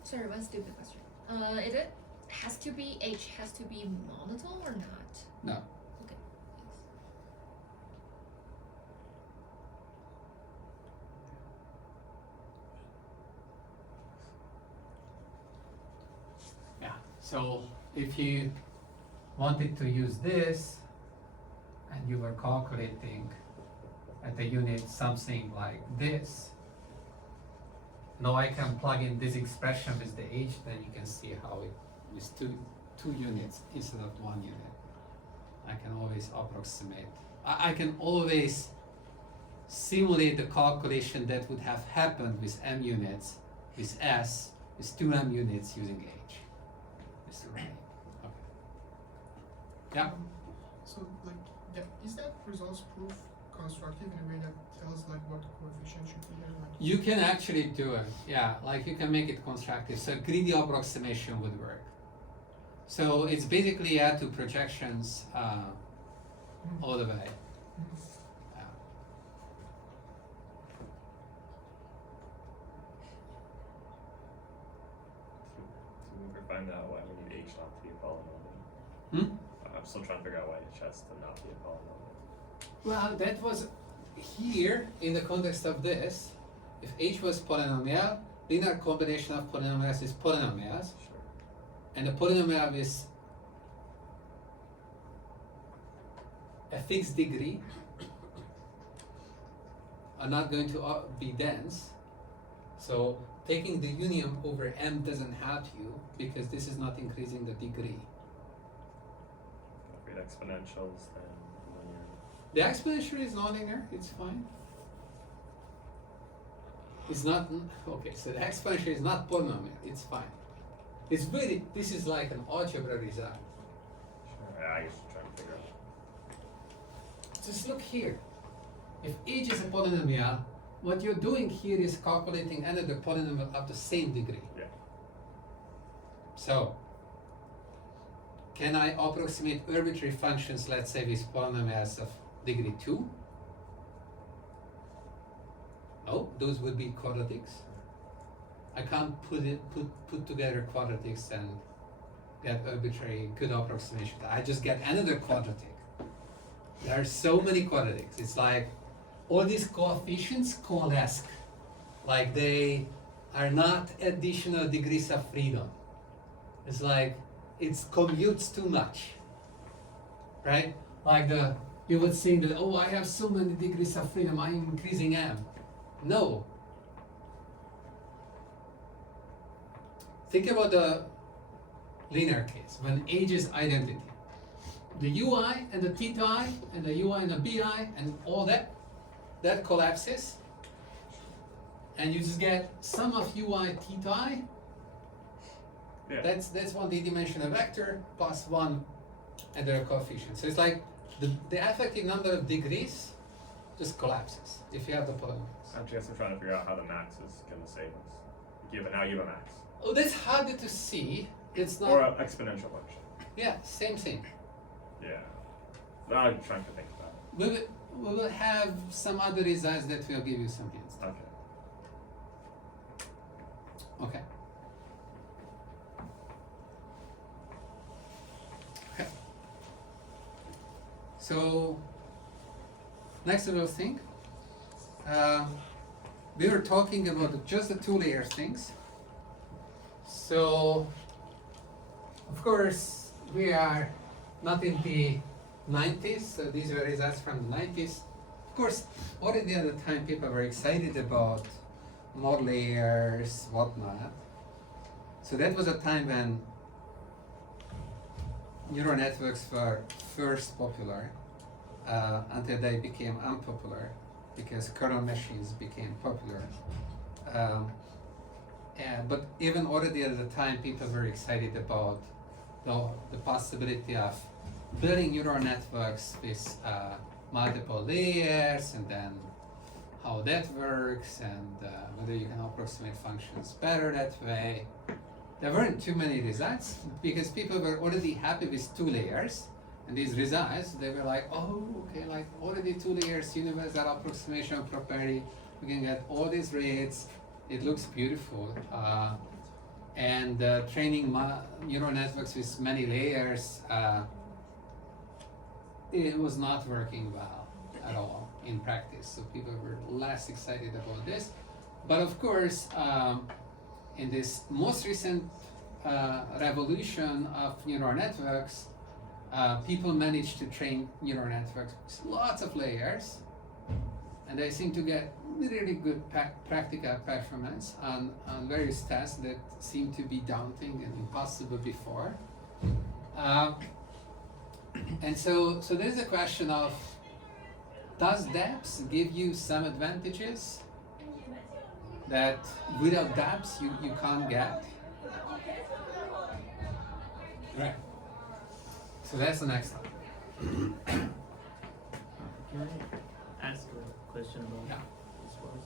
Sorry, one stupid question. Is it has to be H has to be monotone or not? No. Okay. Yeah. So if you wanted to use this and you were calculating at the unit something like this, now I can plug in this expression with the H, then you can see how it is two units instead of 1 unit. I can always approximate. I can always simulate the calculation that would have happened with M units, with S, with 2M units using H. Mr. Ray. Okay. Yeah. So like, yeah, is that results proof constructive in a way that tells like what the coefficient should be there? Like, You can actually do it, yeah, like you can make it constructive, so greedy approximation would work. So it's basically you add two projections all the way. Yeah. So we ever find out why we need H not to be a polynomial? Hmm? I'm still trying to figure out why H has to not be a polynomial. Well, that was here in the context of this. If H was polynomial, linear combination of polynomials is polynomials, Sure. and the polynomial is a fixed degree are not going to be dense. So taking the union over M doesn't help you because this is not increasing the degree. If we had exponentials, then linear. The exponential is nonlinear, it's fine. It's not, okay, so the exponential is not polynomial, it's fine. It's really, this is like an algebra result. Sure. Yeah, I guess I'm trying to figure out. Just look here. If H is a polynomial, what you're doing here is calculating another polynomial of the same degree. Yeah. So, can I approximate arbitrary functions, let's say with polynomials of degree 2? No, those would be quadratics. I can't put together quadratics and get arbitrary good approximations. I just get another quadratic. There are so many quadratics. It's like all these coefficients coalesce, like they are not additional degrees of freedom. It's like it commutes too much, right? Like you would think that, oh, I have so many degrees of freedom, I'm increasing M. No. Think about the linear case, when H is identity. The UI and the theta I and the UI and the BI and all that collapses, and you just get sum of UI theta I. Yeah. That's one d-dimensional vector plus one other coefficient. So it's like the effective number of degrees just collapses if you have the polynomials. I guess I'm trying to figure out how the maxes can save us. Now you have a max. Oh, that's harder to see. It's not. Or an exponential function. Yeah, same thing. Yeah. Now I'm trying to think about it. We will have some other results that will give you some hints. Okay. Okay. So next little thing, we were talking about just the 2-layer things. So of course we are not in the 90s, so these were results from the 90s. Of course, already at the time people were excited about more layers, whatnot. So that was a time when neural networks were first popular until they became unpopular because kernel machines became popular. But even already at the time, people were excited about the possibility of building neural networks with multiple layers, and then how that works, and whether you can approximate functions better that way. There weren't too many results because people were already happy with 2 layers, and these results, they were like, oh, okay, like already 2 layers, universal approximation property, we can get all these rates, it looks beautiful. And training neural networks with many layers, it was not working well at all in practice, so people were less excited about this. But of course, in this most recent revolution of neural networks, people managed to train neural networks with lots of layers, and they seem to get really good practical performance on various tests that seem to be daunting and impossible before. And so there's a question of, does DAPS give you some advantages that without DAPS you can't get? Right. So that's the next one. Can I ask a question about Yeah. this one?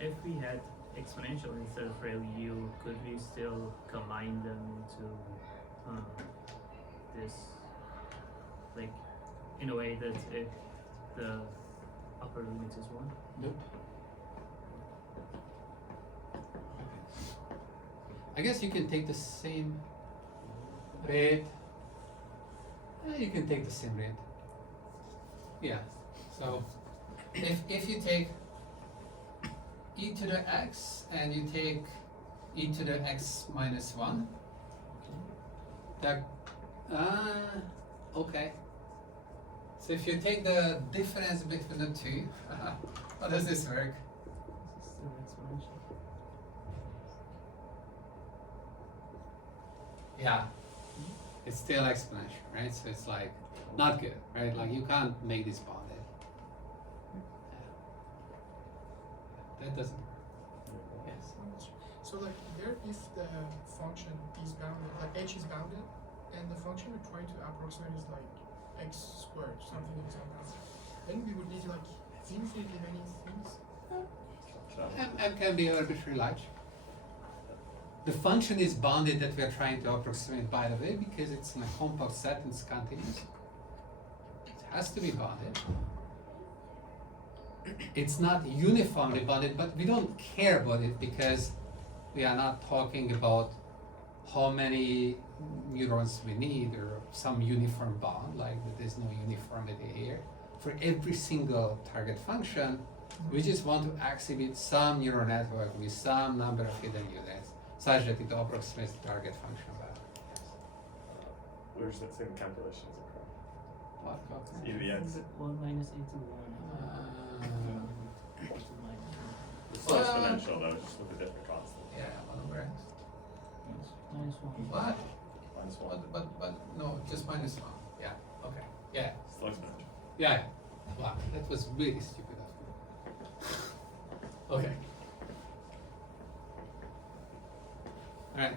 If we had exponential instead of ReLU, could we still combine them into this, like, in a way that if the upper limit is 1? Nope. I guess you can take the same rate. You can take the same rate. Yeah. So if you take e to the x and you take e to the x minus 1, that okay. So if you take the difference between the two, how does this work? Is this still exponential? Yeah, it's still exponential, right? So it's like not good, right? Like you can't make this bonded. That doesn't work. Yes. So like there, if the function is bounded, like h is bounded, and the function we're trying to approximate is like x squared, something example, then we would need like infinitely many things. M can be arbitrarily large. The function is bounded that we are trying to approximate, by the way, because it's in a compact set and it's continuous. It has to be bounded. It's not uniformly bounded, but we don't care about it because we are not talking about how many neurons we need or some uniform bound, like there's no uniformity here. For every single target function, we just want to exhibit some neural network with some number of hidden units, such that it approximates the target function value. Where's that same calculation as occur? What? E to the x. 1 minus a to 1. Equals to minus 1. It's still exponential though, just with a different constant. Yeah, 1 over x. Yes, minus 1. What? Minus 1. But no, just minus 1. Yeah. Okay. Yeah. Still exponential. Yeah. Wow, that was really stupid of me. Okay. Alright.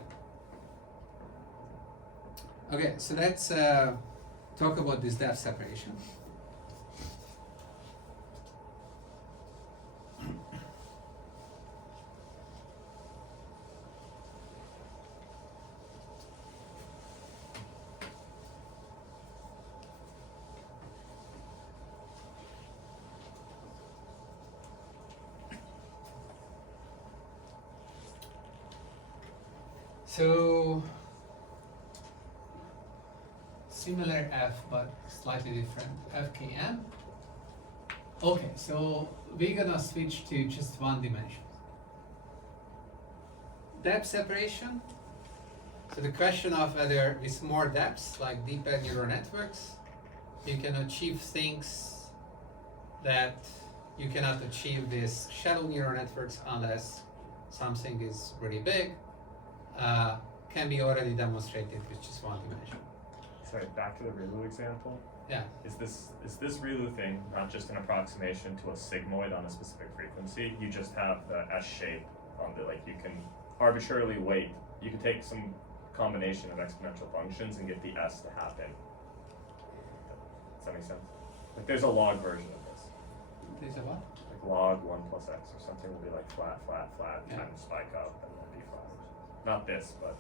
Okay, so let's talk about this depth separation. So similar f but slightly different, fkm. Okay, so we're gonna switch to just one dimension. Depth separation. So the question of whether with more depths, like deeper neural networks, you can achieve things that you cannot achieve with shallow neural networks unless something is really big, can be already demonstrated with just one dimension. Sorry, back to the ReLU example. Yeah. Is this ReLU thing not just an approximation to a sigmoid on a specific frequency? You just have the S shape on the, like, you can arbitrarily weight. You can take some combination of exponential functions and get the S to happen. Does that make sense? Like, there's a log version of this. There's a what? Like log 1 plus x or something will be like flat, flat, flat, Yeah. kind of spike up and then be flat. Not this, but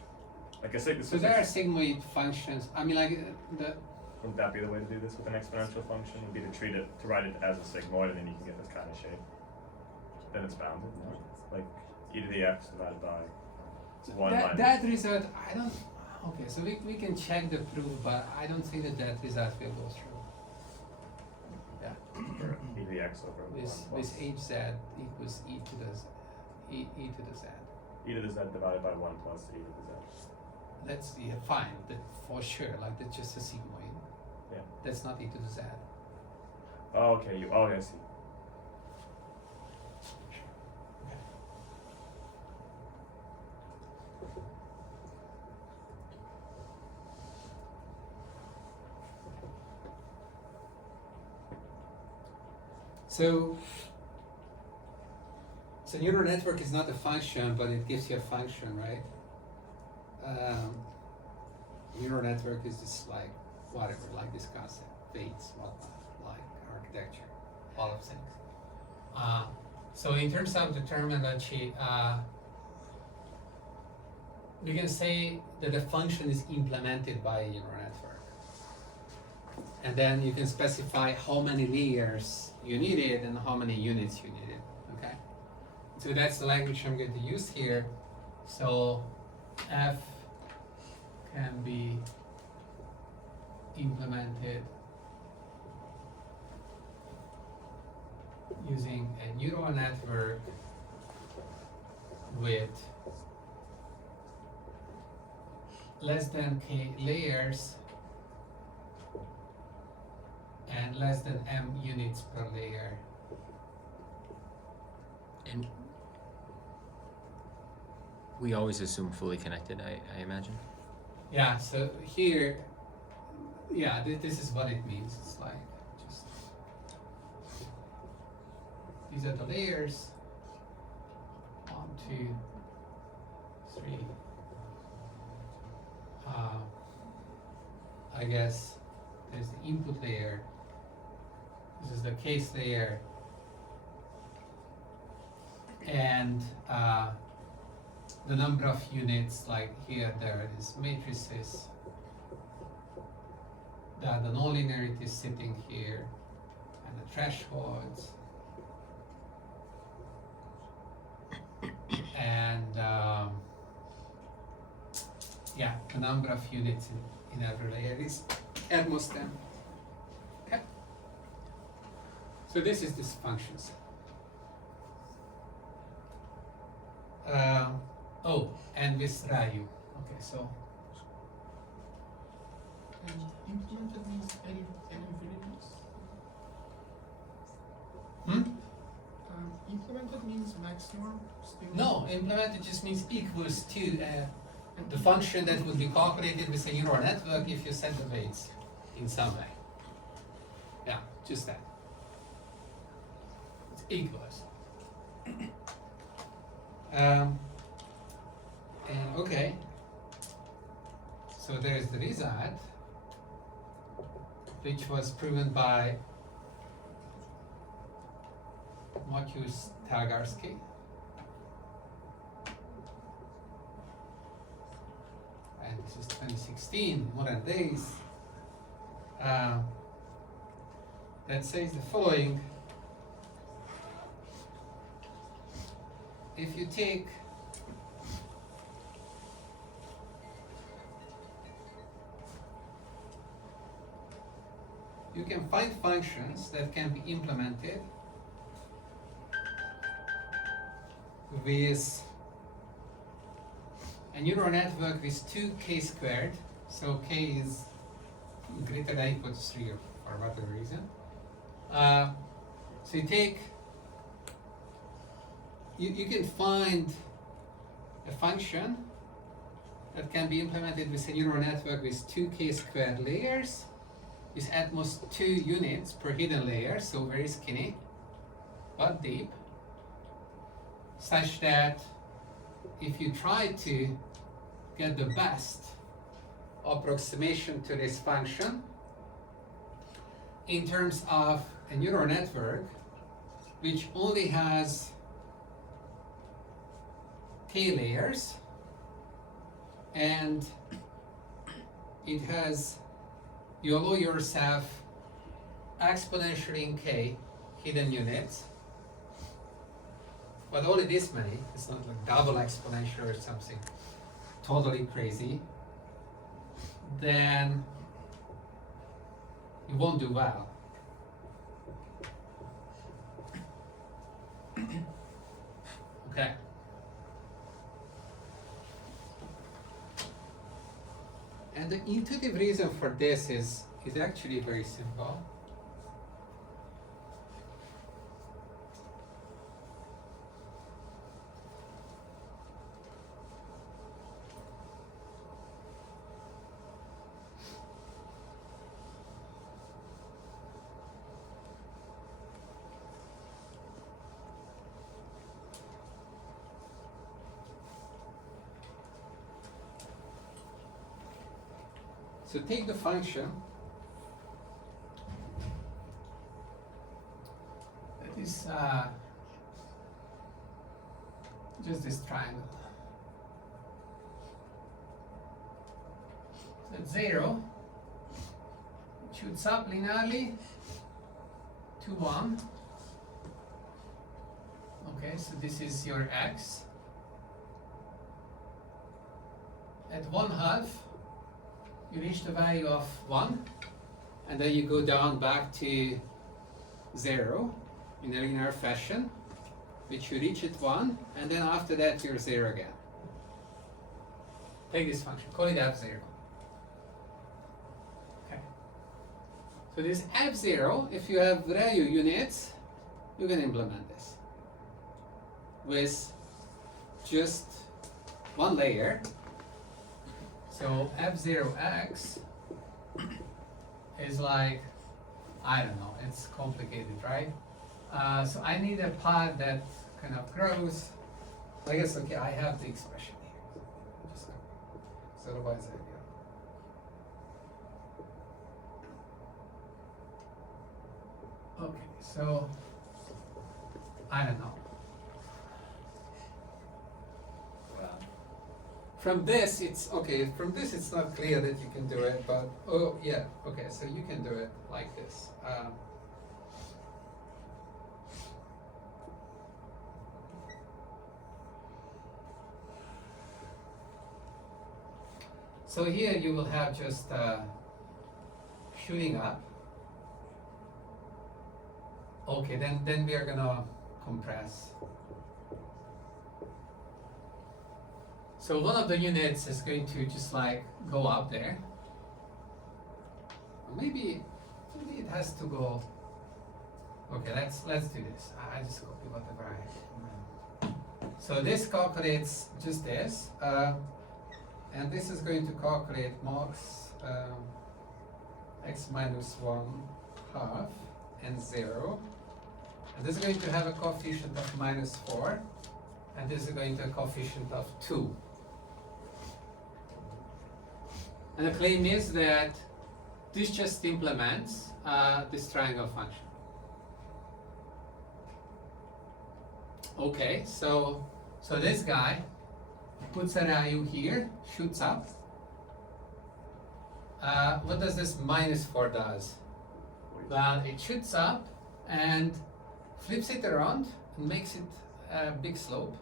like I said, this So is there are sigmoid functions. I mean, like the wouldn't that be the way to do this with an exponential function? Would be to treat it, to write it as a sigmoid, and then you can get this kind of shape. Then it's bounded, no? Like e to the x divided by 1 minus. that result, I don't. Okay, so we can check the proof, but I don't think that result will go through. Yeah. Or e to the x over 1 With plus hz equals e to the z. e to the z divided by 1 plus e to the z. That's fine. That for sure. Like that's just a sigmoid. Yeah. That's not e to the z. Oh, okay. I see. So neural network is not a function, but it gives you a function, right? Neural network is just like whatever, like this concept, weights, whatnot, like architecture, all of things. So in terms of the terminology, we can say that the function is implemented by a neural network. And then you can specify how many layers you needed and how many units you needed, okay? So that's the language I'm going to use here. So f can be implemented using a neural network with less than k layers and less than m units per layer. And we always assume fully connected, I imagine. Yeah, so here, yeah, this is what it means. It's like just these are the layers. 1, 2, 3. I guess there's the input layer. This is the case layer. And the number of units, like here, there is matrices. The nonlinearity is sitting here, and the thresholds. And yeah, the number of units in every layer is almost 10. Okay. So this is this function set. And with Rayu. Okay, so Implemented means L infinities. Implemented means maximum. Still no, implemented just means equals to the function that would be calculated with a neural network if you set the weights in some way. Yeah, just that. It's equals. And okay, so there is the result, which was proven by Maciusz Targarski. And this is 2016, modern days. That says the following. If you take you can find functions that can be implemented with a neural network with 2k squared, so k is greater than or equal to 3 or for whatever reason. So you take, you can find a function that can be implemented with a neural network with 2k squared layers, with at most 2 units per hidden layer, so very skinny, but deep, such that if you try to get the best approximation to this function in terms of a neural network which only has k layers and it has, you allow yourself exponentially in k hidden units, but only this many, it's not like double exponential or something totally crazy, then you won't do well. Okay. And the intuitive reason for this is actually very simple. So take the function that is just this triangle. So at 0, it shoots up linearly to 1. Okay, so this is your x. At 1/2, you reach the value of 1, and then you go down back to 0 in a linear fashion, which you reach at 1, and then after that you're 0 again. Take this function, call it f0. Okay. So this f0, if you have value units, you can implement this with just one layer. So f0x is like, I don't know, it's complicated, right? So I need a part that kind of grows. I guess, okay, I have the expression here. Just so otherwise I go. Okay, so I don't know. From this, it's okay. From this, it's not clear that you can do it, but oh yeah, okay. So you can do it like this. So here you will have just shooting up. Okay, then we are gonna compress. So one of the units is going to just like go up there. Maybe it has to go. Okay, let's do this. I just copy whatever I have. So this calculates just this, and this is going to calculate max x minus 1/2 and 0. And this is going to have a coefficient of -4, and this is going to have a coefficient of 2. And the claim is that this just implements this triangle function. Okay, so this guy puts a value here, shoots up. What does this -4 does? Well, it shoots up and flips it around and makes it a big slope.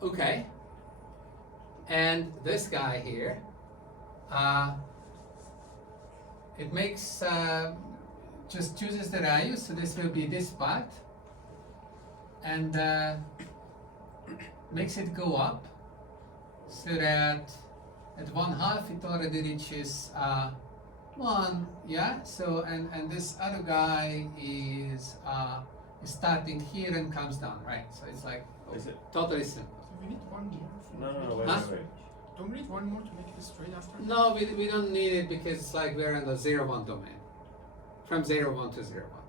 Okay. and this guy here, it makes, just chooses the value, so this will be this part, and makes it go up, so that at 1/2 it already reaches 1, yeah, so, and this other guy is starting here and comes down, right, so it's like Is it? totally simple. So we need one more. for No, making wait, Huh? wait, wait. Don't we need one more to make it straight after? No, we don't need it because it's like we're in the 0-1 domain. From 0-1 to 0-1.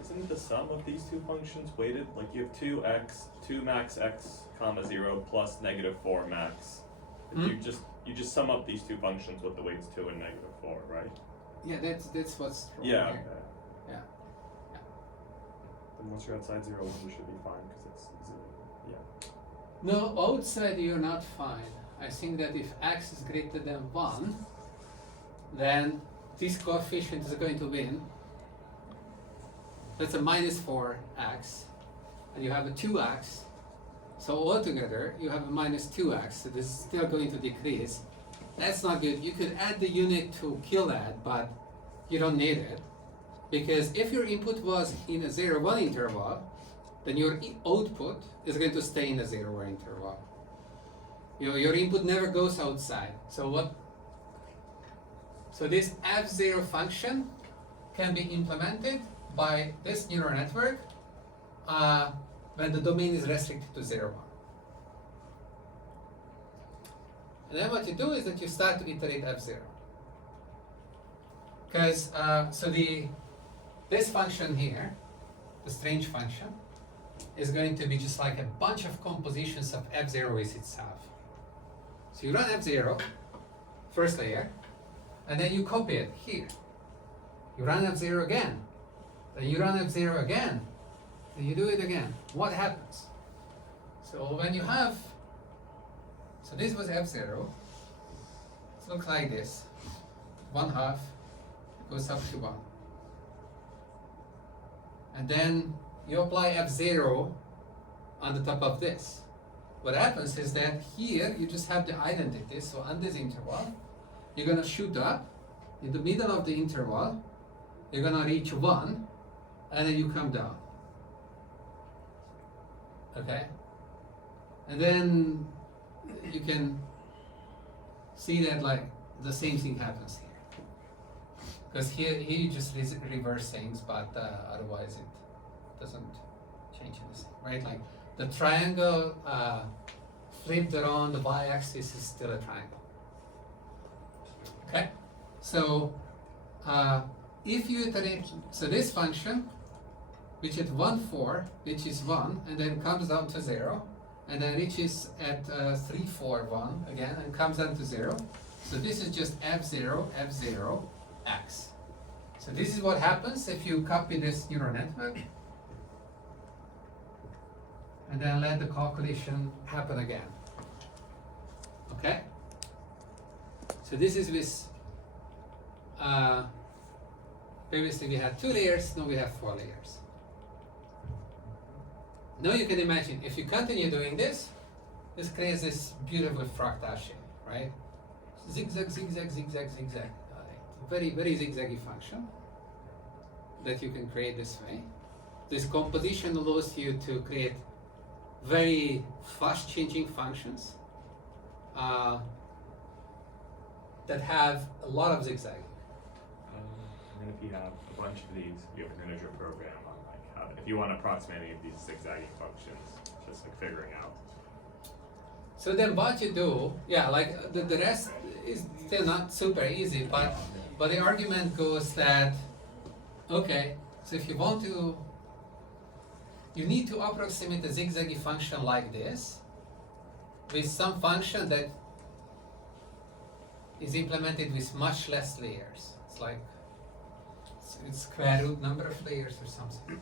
Isn't the sum of these two functions weighted? Like you have 2 max x comma 0 plus -4 max. If you just sum up these two functions with the weights 2 and -4, right? Yeah, that's what's wrong Yeah. here. Okay. Yeah. Then once you're outside 0-1, you should be fine because it's 0. Yeah. No, outside you're not fine. I think that if x is greater than 1, then this coefficient is going to win. That's a -4x, and you have a 2x. So altogether, you have a -2x, so this is still going to decrease. That's not good. You could add the unit to kill that, but you don't need it. Because if your input was in a 0-1 interval, then your output is going to stay in the 0-1 interval. Your input never goes outside. So this f0 function can be implemented by this neural network when the domain is restricted to 0-1. And then what you do is that you start to iterate f0. Because this function here, the strange function, is going to be just like a bunch of compositions of f0 with itself. So you run f0, first layer, and then you copy it here. You run f0 again, then you run f0 again, then you do it again. What happens? So when you have, so this was f0, it looks like this, 1/2 goes up to 1. And then you apply f0 on the top of this. What happens is that here you just have the identity, so on this interval, you're gonna shoot up, in the middle of the interval, you're gonna reach 1, and then you come down. Okay? And then you can see that like the same thing happens here. Because here you just reverse things, but otherwise it doesn't change anything, right? Like the triangle flipped around the y-axis is still a triangle. Okay? So if you iterate, so this function, which at 1,4, which is 1, and then comes down to 0, and then reaches at 3,4,1 again, and comes down to 0. So this is just f0, f0, x. So this is what happens if you copy this neural network, and then let the calculation happen again. Okay? So this is with, previously we had 2 layers, now we have 4 layers. Now you can imagine, if you continue doing this, this creates this beautiful fractal shape, right? Zigzag, zigzag, zigzag, zigzag. Very, very zigzaggy function that you can create this way. This composition allows you to create very fast changing functions that have a lot of zigzag. And then if you have a bunch of these, you have an integer program on like how, if you want to approximate any of these zigzagging functions, just like figuring out. So then what you do, yeah, like the rest is still not super easy, but the argument goes that, okay, so if you want to, you need to approximate a zigzaggy function like this with some function that is implemented with much less layers. It's like, it's square root number of layers or something.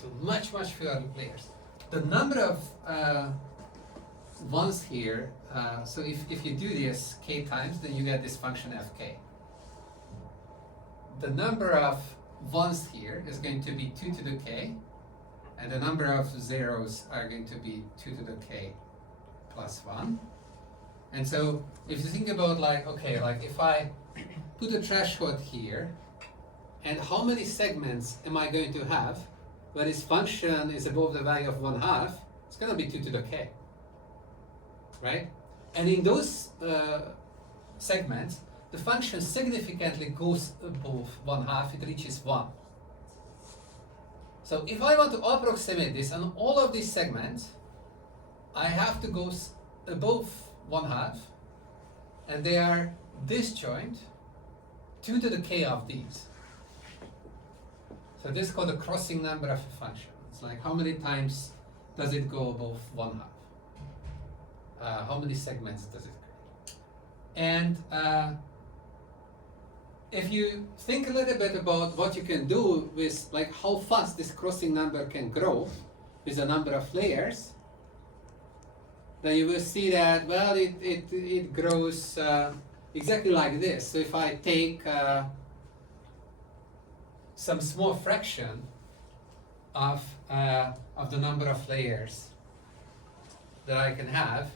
So much fewer layers. The number of ones here, so if you do this k times, then you get this function fk. The number of ones here is going to be 2 to the k, and the number of zeros are going to be 2 to the k plus 1. And so if you think about like, okay, like if I put a threshold here, and how many segments am I going to have where this function is above the value of 1/2, it's going to be 2 to the k, right? And in those segments, the function significantly goes above 1/2, it reaches 1. So if I want to approximate this on all of these segments, I have to go above 1/2, and they are disjoint 2 to the k of these. So this is called the crossing number of a function. It's like how many times does it go above 1/2? How many segments does it create? And if you think a little bit about what you can do with like how fast this crossing number can grow with a number of layers, then you will see that, well, it grows exactly like this. So if I take some small fraction of the number of layers that I can have,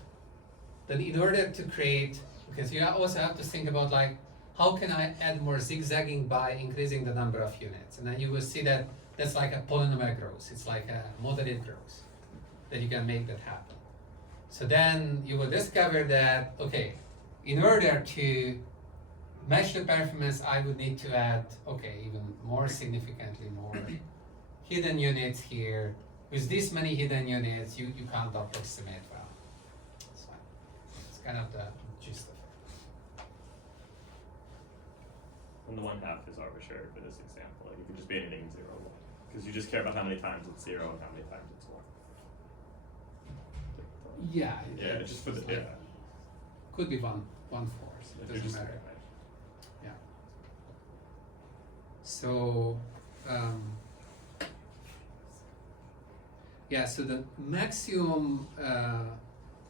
then in order to create, because you also have to think about like, how can I add more zigzagging by increasing the number of units? And then you will see that that's like a polynomial growth. It's like a moderate growth that you can make that happen. So then you will discover that, okay, in order to match the performance, I would need to add, okay, even more significantly more hidden units here. With this many hidden units, you can't approximate well. So it's kind of the gist of it. And the 1/2 is arbitrary for this example. Like it could just be anything 0, 1. Because you just care about how many times it's 0 and how many times it's 1. Yeah. Yeah, just for the, like, yeah. Could be 1/4. If It you're doesn't just, matter. Yeah. So, yeah, so the maximum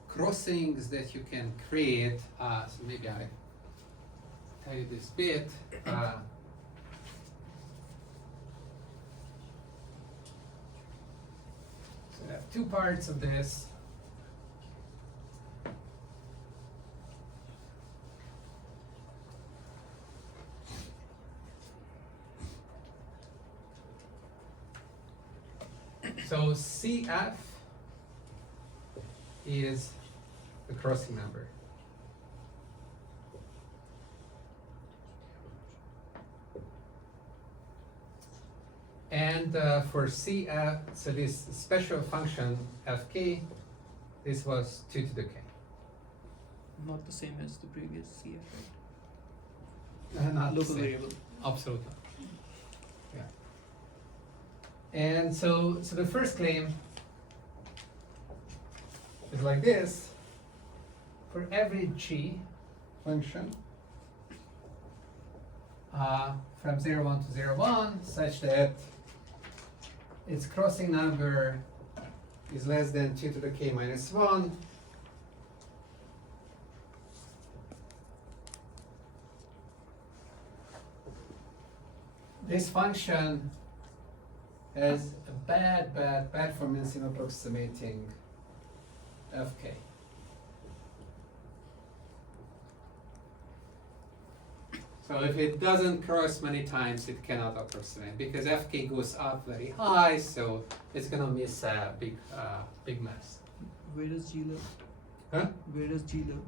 crossings that you can create, so maybe I tell you this bit. So I have two parts of this. So CF is the crossing number. And for CF, so this special function fk, this was 2 to the k. Not the same as the previous CF, right? Not the Local same. variable. Absolutely. Yeah. And so the first claim is like this. For every g function from 0, 1 to 0, 1, such that its crossing number is less than 2 to the k minus 1, this function has a bad performance in approximating fk. So if it doesn't cross many times, it cannot approximate because fk goes up very high, so it's gonna miss a big mess. Where does G live? Huh? Where does G live?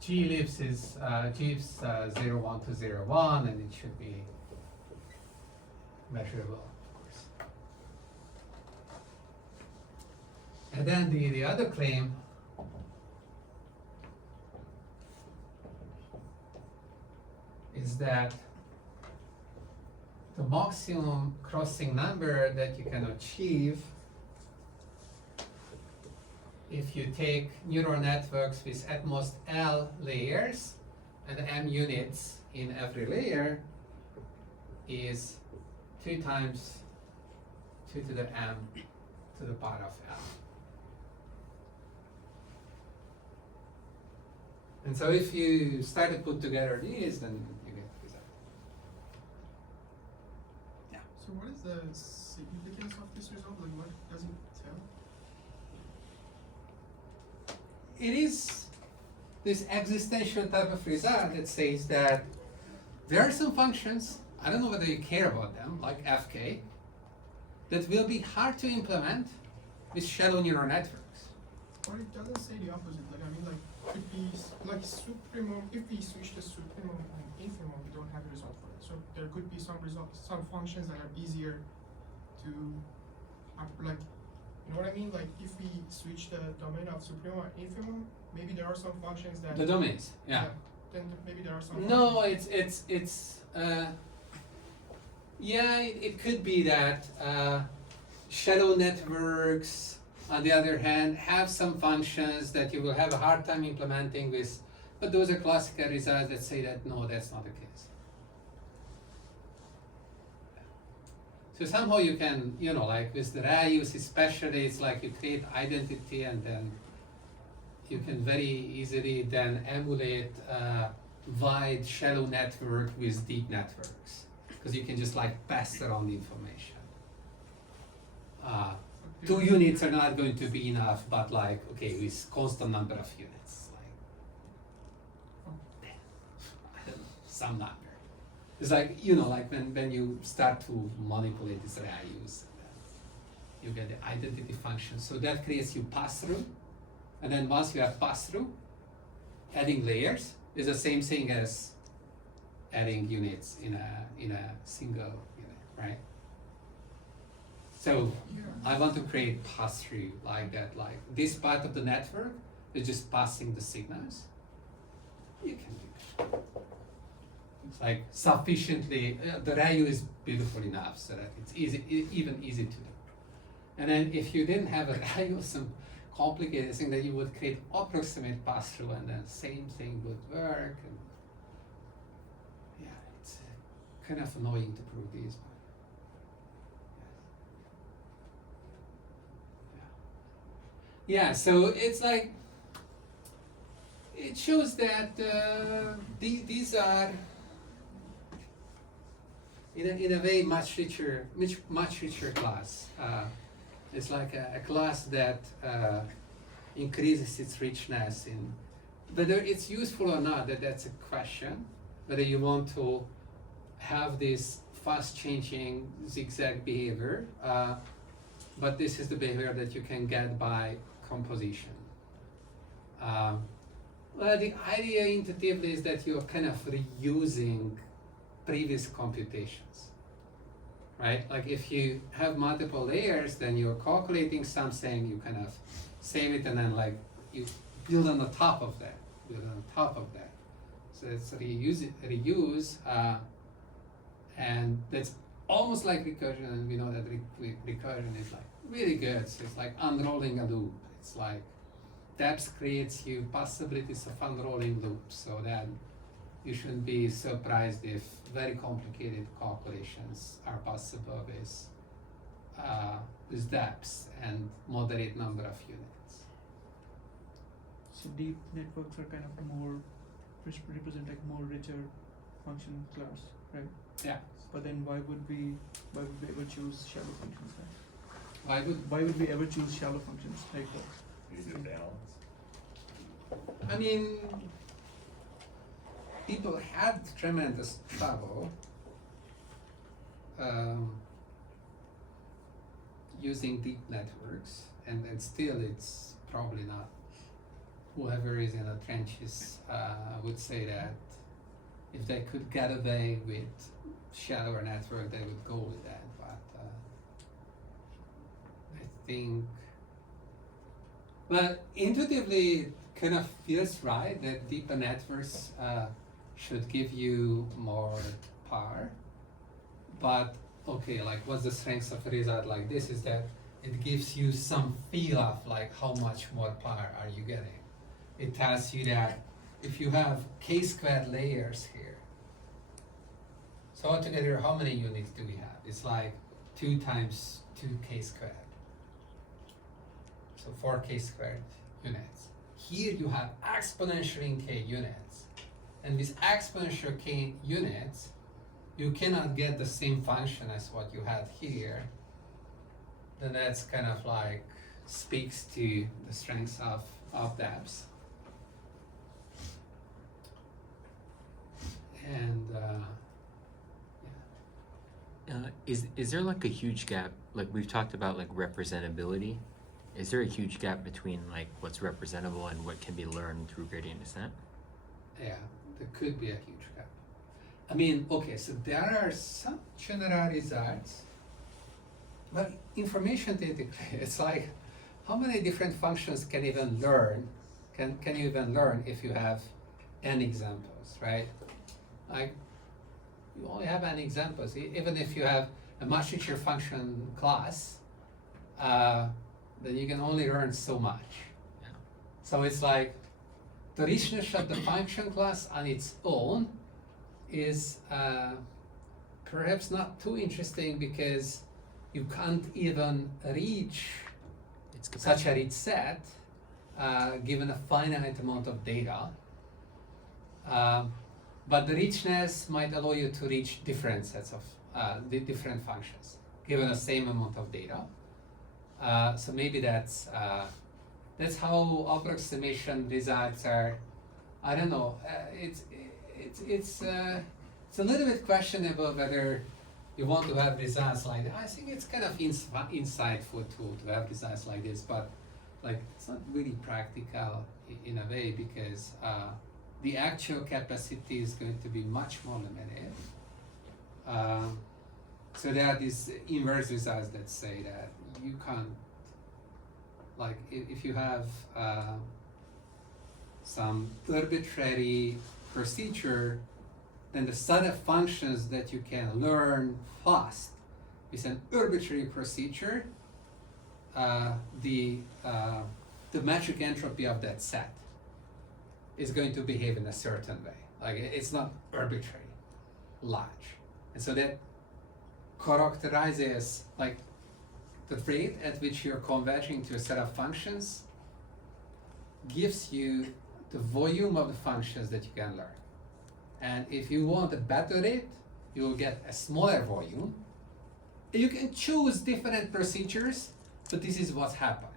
G lives 0, 1 to 0, 1, and it should be measurable, of course. And then the other claim is that the maximum crossing number that you can achieve if you take neural networks with at most L layers and M units in every layer is 2 times 2 to the M to the power of L. And so if you start to put together these, then you get the result. So what is the significance of this result? Like, what does it tell? It is this existential type of result that says that there are some functions, I don't know whether you care about them, like FK, that will be hard to implement with shallow neural networks. Or it doesn't say the opposite. Like, I mean, like, could be like supremum. If we switch the supremum and infimum, we don't have a result for it. So there could be some some functions that are easier to, like, you know what I mean? Like, if we switch the domain of supremum and infimum, maybe there are some functions that. The domains, yeah. Then maybe there are some. No, functions. Yeah, it could be that shallow networks, on the other hand, have some functions that you will have a hard time implementing with, but those are classical results that say that no, that's not the case. So somehow you can, you know, like with the RAUs especially, it's like you create identity and then you can very easily then emulate a wide shallow network with deep networks, because you can just like pass around the information. 2 units are not going to be enough, but like, okay, with constant number of units, like, I don't know, some number. It's like, you know, like when you start to manipulate these RAUs, you get the identity function. So that creates you pass-through, and then once you have pass-through, adding layers is the same thing as adding units in a single unit, right? So I want to create pass-through like that, like this part of the network is just passing the signals. You can do that. It's like sufficiently, the RAU is beautiful enough so that it's even easy to do. And then if you didn't have a RAU, some complicated thing, that you would create approximate pass-through and then same thing would work. And yeah, it's kind of annoying to prove these. Yeah, so it's like, it shows that these are in a way much richer class. It's like a class that increases its richness in whether it's useful or not. That's a question. Whether you want to have this fast changing zigzag behavior, but this is the behavior that you can get by composition. Well, the idea intuitively is that you're kind of reusing previous computations, right? Like if you have multiple layers, then you're calculating something, you kind of save it, and then like you build on the top of that, So it's reuse, and that's almost like recursion, and we know that recursion is like really good. So it's like unrolling a loop. It's like depth creates you possibilities of unrolling loops, so that you shouldn't be surprised if very complicated calculations are possible with depths and moderate number of units. So deep networks are kind of more represent like more richer function class, right? Yeah. But then why would we ever choose shallow functions then? Why would we ever choose shallow functions like that? Easier to balance. I mean, people had tremendous trouble using deep networks, and still it's probably not. Whoever is in the trenches would say that if they could get away with shallower network, they would go with that. But I think, well, intuitively, it kind of feels right that deeper networks should give you more power. But okay, like what's the strength of a result like this is that it gives you some feel of like how much more power are you getting. It tells you that if you have k-squared layers here, so altogether how many units do we have? It's like 2 times 2k squared. So 4k squared units. Here you have exponential in k units. And with exponential k units, you cannot get the same function as what you had here, then that's kind of like speaks to the strengths of dApps. And Is there like a huge gap? Like we've talked about like representability. Is there a huge gap between like what's representable and what can be learned through gradient descent? yeah, there could be a huge gap. I mean, okay, so there are some general results, but information theoretically, it's like how many different functions can even learn? Can you even learn if you have n examples, right? Like you only have n examples. Even if you have a much richer function class, then you can only learn so much. Yeah. So it's like the richness of the function class on its own is perhaps not too interesting because you can't even reach It's such a rich set given a finite amount of data. But the richness might allow you to reach different sets of the different functions given the same amount of data. So maybe that's how approximation results are. I don't know. It's a little bit questionable whether you want to have results like that. I think it's kind of insightful to have results like this, but like it's not really practical in a way because the actual capacity is going to be much more limited. So there are these inverse results that say that you can't, like if you have some arbitrary procedure, then the set of functions that you can learn fast is an arbitrary procedure. The metric entropy of that set is going to behave in a certain way. Like it's not arbitrary, large, and so that characterizes like the rate at which you're converging to a set of functions gives you the volume of the functions that you can learn. And if you want a better rate, you will get a smaller volume. You can choose different procedures, but this is what's happening.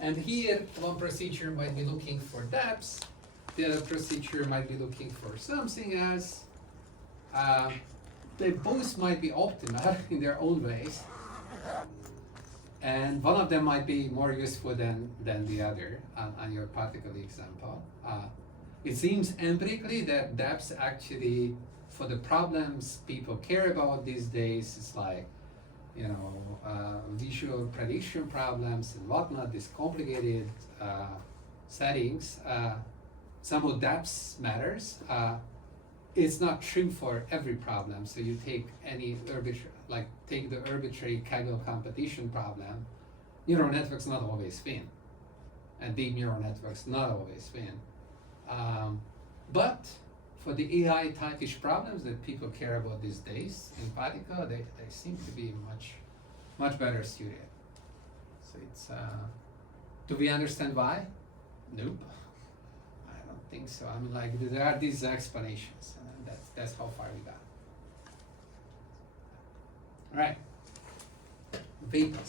And here, one procedure might be looking for depths, the other procedure might be looking for something else. They both might be optimal in their own ways. And one of them might be more useful than the other on your particular example. It seems empirically that depths actually, for the problems people care about these days, it's like, you know, visual prediction problems and whatnot, these complicated settings, somehow depths matters. It's not true for every problem, so you take any arbitrary, like take the arbitrary Kaggle competition problem, neural networks not always win, and deep neural networks not always win. But for the AI type-ish problems that people care about these days, in particular, they seem to be much better suited. So it's, do we understand why? Nope. I don't think so. I mean, like there are these explanations, and that's how far we got. All right. Vapors.